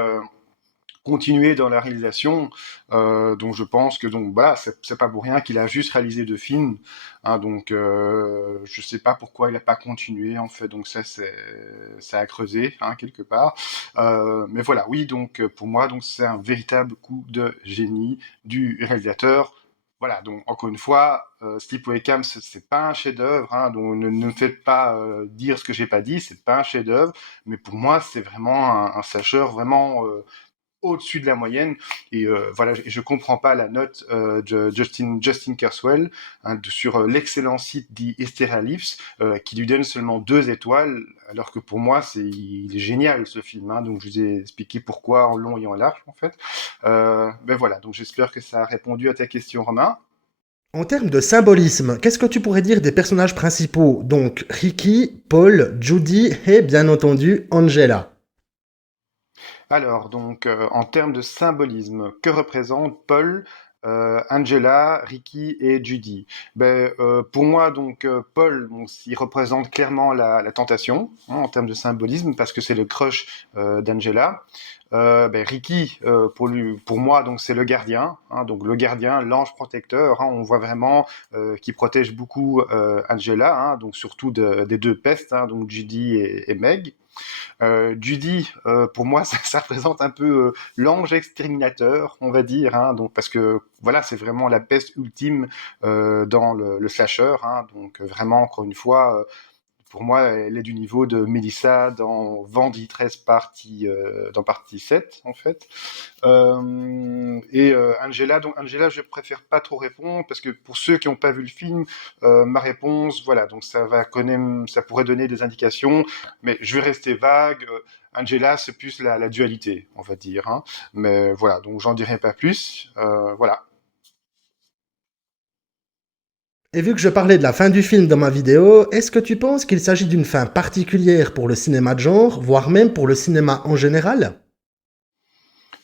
continuer dans la réalisation. Donc je pense que donc voilà, c'est pas pour rien qu'il a juste réalisé 2 films. Hein, donc je sais pas pourquoi il a pas continué en fait. Donc ça c'est à creuser hein, quelque part. Mais voilà, oui donc pour moi donc c'est un véritable coup de génie du réalisateur. Voilà, donc encore une fois, Sleepaway Camp, c'est pas un chef-d'œuvre, hein, donc ne me faites pas dire ce que j'ai pas dit, c'est pas un chef-d'œuvre, mais pour moi, c'est vraiment un slasher vraiment au-dessus de la moyenne. Et voilà, je comprends pas la note de Justin Kerswell hein, sur l'excellent site The Hysteria Leaves, qui lui donne seulement 2 étoiles, alors que pour moi, il est génial ce film. Hein, donc je vous ai expliqué pourquoi en long et en large en fait. Voilà, donc j'espère que ça a répondu à ta question, Romain. En termes de symbolisme, qu'est-ce que tu pourrais dire des personnages principaux? Donc Ricky, Paul, Judy et bien entendu Angela. Alors, donc, en termes de symbolisme, que représente Paul? Angela, Ricky et Judy. Pour moi, donc, Paul, donc, il représente clairement la tentation, hein, en termes de symbolisme, parce que c'est le crush d'Angela. Ricky, pour moi, donc c'est le gardien, hein, donc le gardien, l'ange protecteur. Hein, on voit vraiment qu'il protège beaucoup Angela, hein, donc surtout des deux pestes, hein, donc Judy et Meg. Judy, pour moi, ça représente un peu l'ange exterminateur, on va dire, hein, donc parce que voilà, c'est vraiment la peste ultime dans le slasher, hein, donc vraiment encore une fois. Pour moi, elle est du niveau de Melissa dans Vendredi 13 dans partie 7, en fait. Angela, donc Angela, je préfère pas trop répondre, parce que pour ceux qui n'ont pas vu le film, ma réponse, voilà, donc ça pourrait donner des indications, mais je vais rester vague. Angela, c'est plus la dualité, on va dire. Hein. Mais voilà, donc j'en dirai pas plus. Voilà. Et vu que je parlais de la fin du film dans ma vidéo, est-ce que tu penses qu'il s'agit d'une fin particulière pour le cinéma de genre, voire même pour le cinéma en général?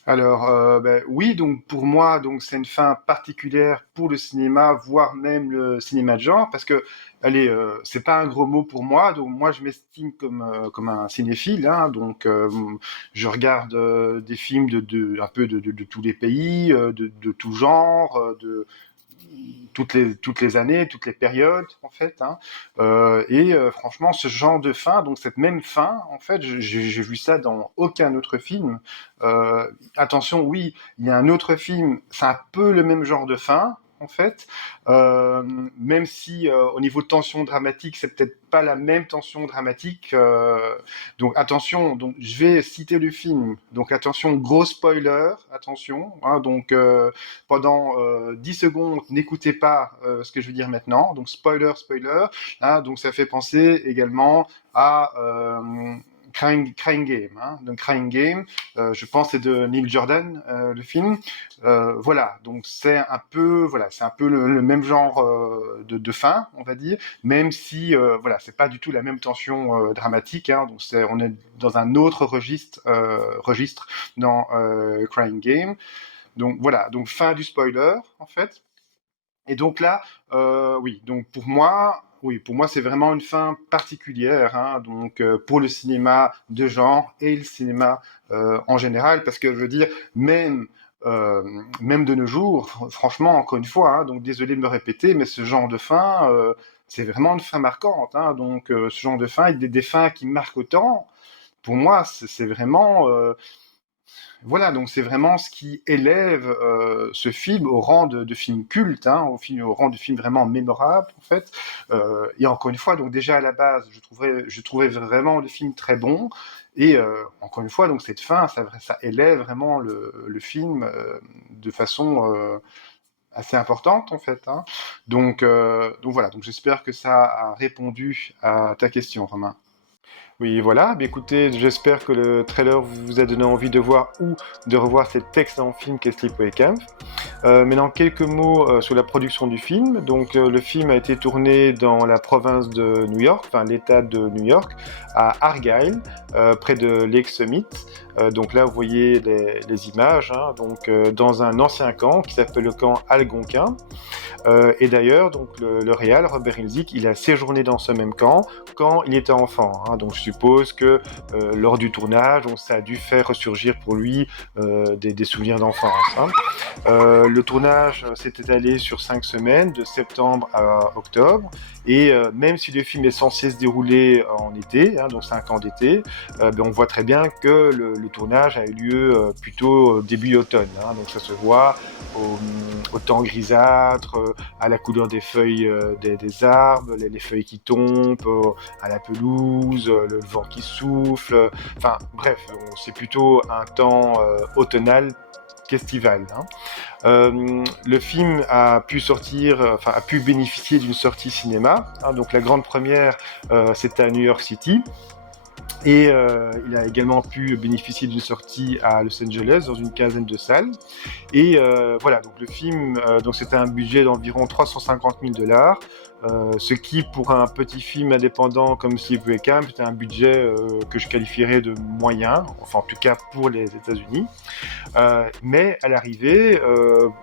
Alors, oui, donc pour moi, donc c'est une fin particulière pour le cinéma, voire même le cinéma de genre, parce que, allez, c'est pas un gros mot pour moi, donc moi je m'estime comme un cinéphile, hein, donc je regarde des films un peu de tous les pays, de tout genre, de toutes les années, toutes les périodes, en fait. Hein. Franchement, ce genre de fin, donc cette même fin, en fait, j'ai vu ça dans aucun autre film. Attention, oui, il y a un autre film, c'est un peu le même genre de fin, en fait, même si au niveau de tension dramatique, c'est peut-être pas la même tension dramatique. Donc attention, donc je vais citer le film. Donc attention, gros spoiler, attention. Hein, donc pendant 10 secondes, n'écoutez pas ce que je veux dire maintenant. Donc spoiler. Hein, donc ça fait penser également à Crying Game. Hein. Donc Crying Game, je pense c'est de Neil Jordan, le film. Voilà, donc c'est un peu le même genre de fin, on va dire, même si voilà, c'est pas du tout la même tension dramatique. Hein, donc on est dans un autre registre dans Crying Game. Donc voilà, donc fin du spoiler en fait. Et donc là, oui, donc pour moi, c'est vraiment une fin particulière, hein, donc pour le cinéma de genre et le cinéma en général, parce que je veux dire, même de nos jours, franchement, encore une fois, hein, donc désolé de me répéter, mais ce genre de fin, c'est vraiment une fin marquante, hein, donc ce genre de fin, des fins qui marquent autant, pour moi, c'est vraiment voilà, donc c'est vraiment ce qui élève ce film au rang de film culte, hein, au rang de film vraiment mémorable, en fait. Et encore une fois, donc déjà à la base, je trouvais vraiment le film très bon. Et encore une fois, donc cette fin, ça élève vraiment le film de façon assez importante, en fait. Hein. Donc voilà, donc j'espère que ça a répondu à ta question, Romain. Oui, voilà. Écoutez, j'espère que le trailer vous a donné envie de voir ou de revoir cet excellent film qu'est Sleepaway Camp. Maintenant, quelques mots sur la production du film. Donc, le film a été tourné dans la province de New York, enfin l'État de New York, à Argyle, près de Lake Summit. Donc là, vous voyez les images, hein, donc, dans un ancien camp qui s'appelle le camp Algonquin. Et d'ailleurs, donc le réal, Robert Hiltzik, il a séjourné dans ce même camp quand il était enfant. Hein. Donc je suppose que lors du tournage, ça a dû faire ressurgir pour lui des souvenirs d'enfance. Hein. Le tournage s'est étalé sur 5 semaines, de septembre à octobre. Et même si le film est censé se dérouler en été, hein, donc 5 ans d'été, on voit très bien que le tournage a eu lieu plutôt début automne. Hein, donc ça se voit au temps grisâtre, à la couleur des feuilles des arbres, les feuilles qui tombent, à la pelouse, le vent qui souffle. Enfin bref, c'est plutôt un temps automnal qu'estival. Hein. Le film a pu bénéficier d'une sortie cinéma. Hein, donc la grande première, c'était à New York City. Et il a également pu bénéficier d'une sortie à Los Angeles dans une quinzaine de salles. Et voilà, donc le film, donc c'était un budget d'environ $350 000. ce qui, pour un petit film indépendant comme Sleepaway Camp, c'était un budget que je qualifierais de moyen, enfin en tout cas pour les États-Unis. Mais à l'arrivée,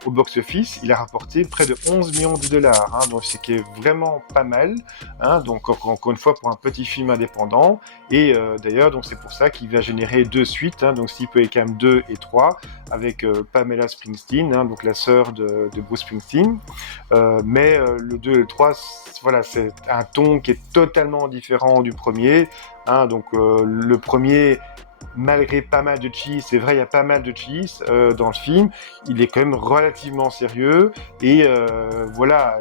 au box-office, il a rapporté près de 11 millions de dollars, hein, donc ce qui est vraiment pas mal, hein, donc encore une fois pour un petit film indépendant. Et d'ailleurs, donc c'est pour ça qu'il va générer 2 suites, hein, donc Sleepaway Camp 2 et 3, avec Pamela Springsteen, hein, donc la sœur de Bruce Springsteen. Mais le 2 et le 3, voilà, c'est un ton qui est totalement différent du premier. Hein, donc le premier, malgré pas mal de cheese, c'est vrai, il y a pas mal de cheese dans le film, il est quand même relativement sérieux et voilà,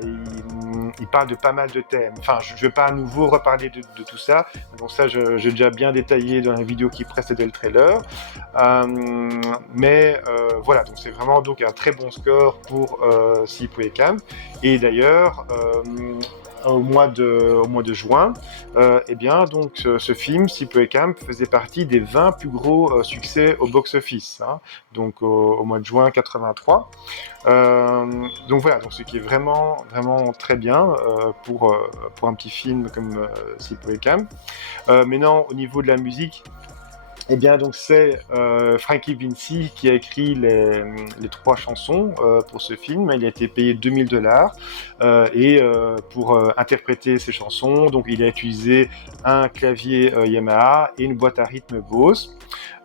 il parle de pas mal de thèmes. Enfin, je vais pas à nouveau reparler de tout ça, donc ça j'ai déjà bien détaillé dans la vidéo qui précédait le trailer. Mais voilà, donc c'est vraiment donc un très bon score pour Sleepaway Camp. Et d'ailleurs, au mois de juin, eh bien, donc, ce film, Sleepaway Camp, faisait partie des 20 plus gros succès au box-office, hein, donc au mois de juin 83. Donc voilà, donc ce qui est vraiment, vraiment très bien pour un petit film comme Sleepaway Camp. Maintenant, au niveau de la musique, eh bien, donc c'est Frankie Vinci qui a écrit les 3 chansons pour ce film. Il a été payé $2000 et pour interpréter ces chansons, donc il a utilisé un clavier Yamaha et une boîte à rythme Bose.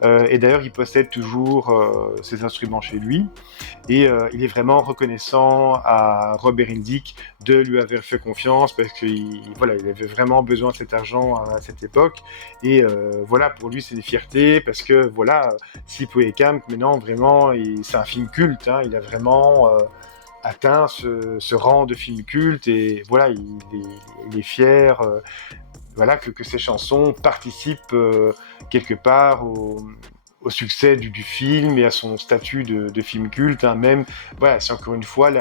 Et d'ailleurs, il possède toujours ces instruments chez lui. Et il est vraiment reconnaissant à Robert Indick de lui avoir fait confiance parce qu'il voilà, il avait vraiment besoin de cet argent à cette époque. Et voilà, pour lui, c'est une fierté parce que voilà, Sleepaway Camp, maintenant, vraiment, c'est un film culte. Hein, il a vraiment atteint ce rang de film culte et voilà, il est fier. Voilà, que ces chansons participent quelque part au succès du film et à son statut de film culte. Hein. Même, voilà, c'est encore une fois,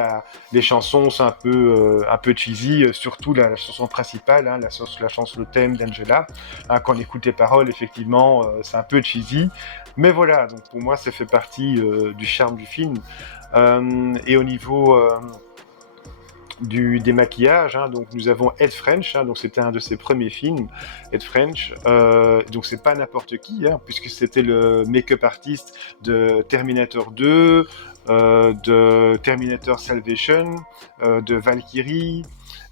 les chansons sont un peu cheesy, surtout la chanson principale, hein, la chanson, le thème d'Angela. Hein, quand on écoute les paroles, effectivement, c'est un peu cheesy. Mais voilà, donc pour moi, ça fait partie du charme du film. Et au niveau des maquillages, hein, donc nous avons Ed French, hein, donc c'était un de ses premiers films, Ed French, donc c'est pas n'importe qui, hein, puisque c'était le make-up artiste de Terminator 2, de Terminator Salvation, de Valkyrie,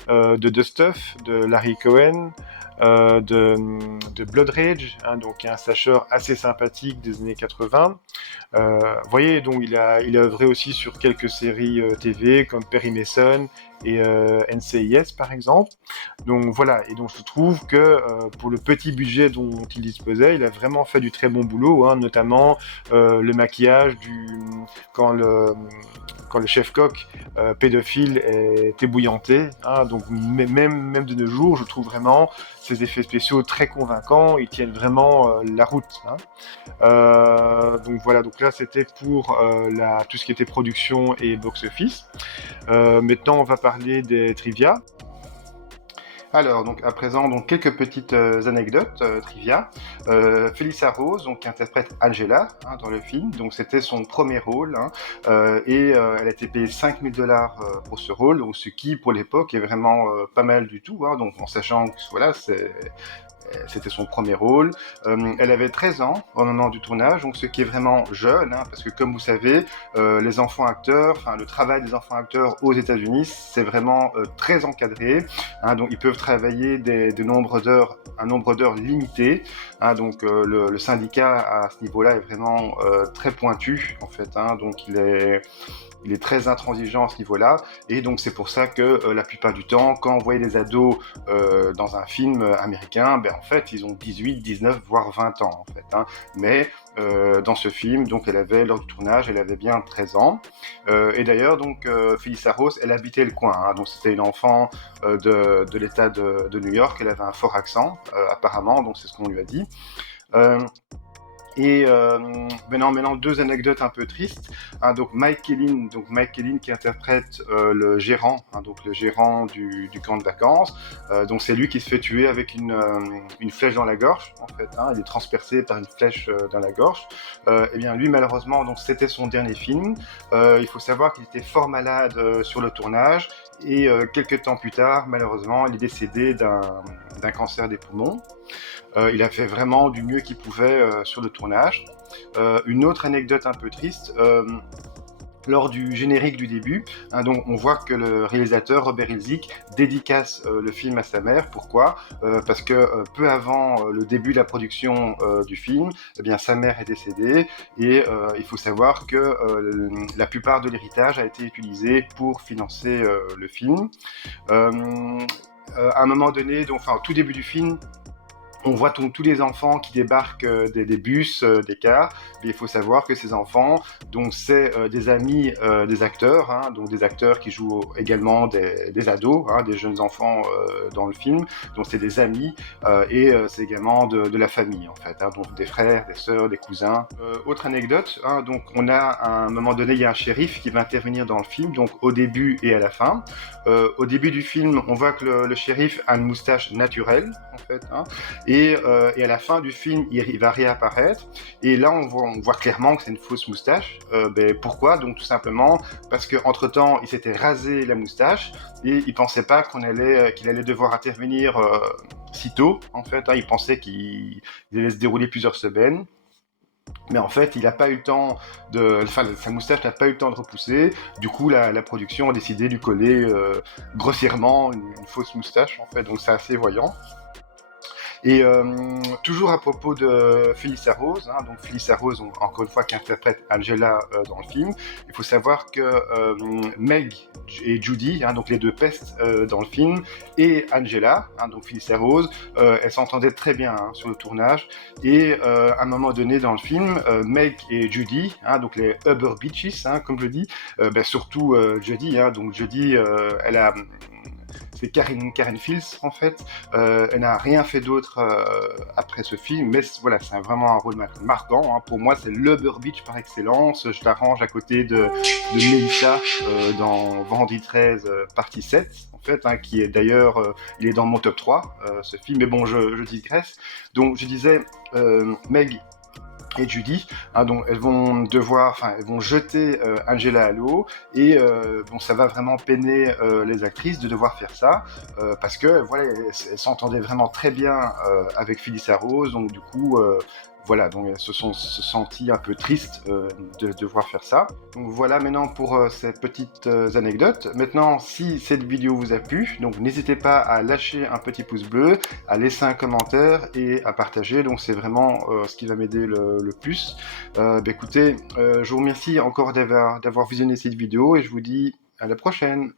de The Stuff, de Larry Cohen, de Blood Rage, hein, donc un slasher assez sympathique des années 80. Vous voyez, donc il a œuvré aussi sur quelques séries TV comme Perry Mason et NCIS par exemple. Donc voilà, et donc je trouve que pour le petit budget dont il disposait, il a vraiment fait du très bon boulot, hein, notamment le maquillage quand le chef-coq pédophile est ébouillanté, hein, donc même de nos jours, je trouve vraiment ces effets spéciaux très convaincants, ils tiennent vraiment la route. Hein. Donc voilà, donc là c'était pour tout ce qui était production et box-office. Maintenant on va parler des trivia. Alors, donc à présent, donc quelques petites anecdotes trivia. Felissa Rose, donc qui interprète Angela, hein, dans le film, donc c'était son premier rôle, hein, et elle a été payée $5000 pour ce rôle, donc ce qui pour l'époque est vraiment pas mal du tout, hein, donc en sachant que voilà, c'était son premier rôle. Elle avait 13 ans au moment du tournage, donc ce qui est vraiment jeune, hein, parce que comme vous savez, les enfants acteurs, enfin le travail des enfants acteurs aux États-Unis, c'est vraiment très encadré. Hein, donc ils peuvent travailler un nombre d'heures limité. Hein, donc le syndicat à ce niveau-là est vraiment très pointu en fait. Hein, donc il est très intransigeant à ce niveau-là, et donc c'est pour ça que la plupart du temps, quand on voyait des ados dans un film américain, ben en fait ils ont 18, 19, voire 20 ans en fait. Hein. Mais dans ce film, donc lors du tournage, elle avait bien 13 ans. Et d'ailleurs, donc Felissa Rose, elle habitait le coin. Hein, donc c'était une enfant de l'État de New York. Elle avait un fort accent, apparemment. Donc c'est ce qu'on lui a dit. Et maintenant 2 anecdotes un peu tristes. Hein, donc Mike Kellin qui interprète le gérant, hein, donc le gérant du camp de vacances. Donc c'est lui qui se fait tuer avec une flèche dans la gorge en fait. Hein, il est transpercé par une flèche dans la gorge. Et bien lui malheureusement donc c'était son dernier film. Il faut savoir qu'il était fort malade sur le tournage Et quelques temps plus tard, malheureusement, il est décédé d'un cancer des poumons. Il a fait vraiment du mieux qu'il pouvait sur le tournage. Une autre anecdote un peu triste, lors du générique du début, hein, donc on voit que le réalisateur Robert Hiltzik dédicace le film à sa mère. Pourquoi? Parce que peu avant le début de la production du film, eh bien, sa mère est décédée et il faut savoir que la plupart de l'héritage a été utilisé pour financer le film. À un moment donné, donc, enfin, au tout début du film, on voit tous les enfants qui débarquent des bus, des cars. Mais il faut savoir que ces enfants, donc c'est des amis des acteurs, hein, donc des acteurs qui jouent également des ados, hein, des jeunes enfants dans le film. Donc c'est des amis et c'est également de la famille en fait, hein, donc des frères, des sœurs, des cousins. Autre anecdote, hein, donc on a à un moment donné, il y a un shérif qui va intervenir dans le film, donc au début et à la fin. Au début du film, on voit que le shérif a une moustache naturelle en fait, hein, et à la fin du film, il va réapparaître. Et là, on voit clairement que c'est une fausse moustache. Pourquoi? Donc tout simplement parce qu'entre-temps, il s'était rasé la moustache et il pensait pas qu'il allait devoir intervenir si tôt. En fait, hein, il pensait qu'il allait se dérouler plusieurs semaines. Mais en fait, il n'a pas eu le temps sa moustache n'a pas eu le temps de repousser. Du coup, la production a décidé de lui coller grossièrement une fausse moustache. En fait, donc c'est assez voyant. Et toujours à propos de Felissa Rose, hein, donc Felissa Rose, encore une fois, qui interprète Angela dans le film, il faut savoir que Meg et Judy, hein, donc les deux pestes dans le film, et Angela, hein, donc Felissa Rose, elles s'entendaient très bien hein, sur le tournage. Et à un moment donné dans le film, Meg et Judy, hein, donc les Uber Bitches, hein, comme je dis, surtout Judy, hein, donc Judy, elle a... C'est Karen Fields en fait. Elle n'a rien fait d'autre après ce film, mais voilà, c'est vraiment un rôle marquant. Hein. Pour moi, c'est le Burbage par excellence. Je l'arrange à côté de Melissa dans Vendredi 13 partie 7. En fait, hein, qui est d'ailleurs, il est dans mon top 3, ce film, mais bon, je digresse. Donc, je disais, Meg et Judy, hein, donc elles vont jeter Angela à l'eau et ça va vraiment peiner les actrices de devoir faire ça parce que voilà, elles s'entendaient vraiment très bien avec Felissa Rose, donc du coup voilà, donc elles se senties un peu tristes de devoir faire ça. Donc voilà maintenant pour ces petites anecdotes. Maintenant, si cette vidéo vous a plu, donc n'hésitez pas à lâcher un petit pouce bleu, à laisser un commentaire et à partager. Donc c'est vraiment ce qui va m'aider le plus. Écoutez, je vous remercie encore d'avoir visionné cette vidéo et je vous dis à la prochaine.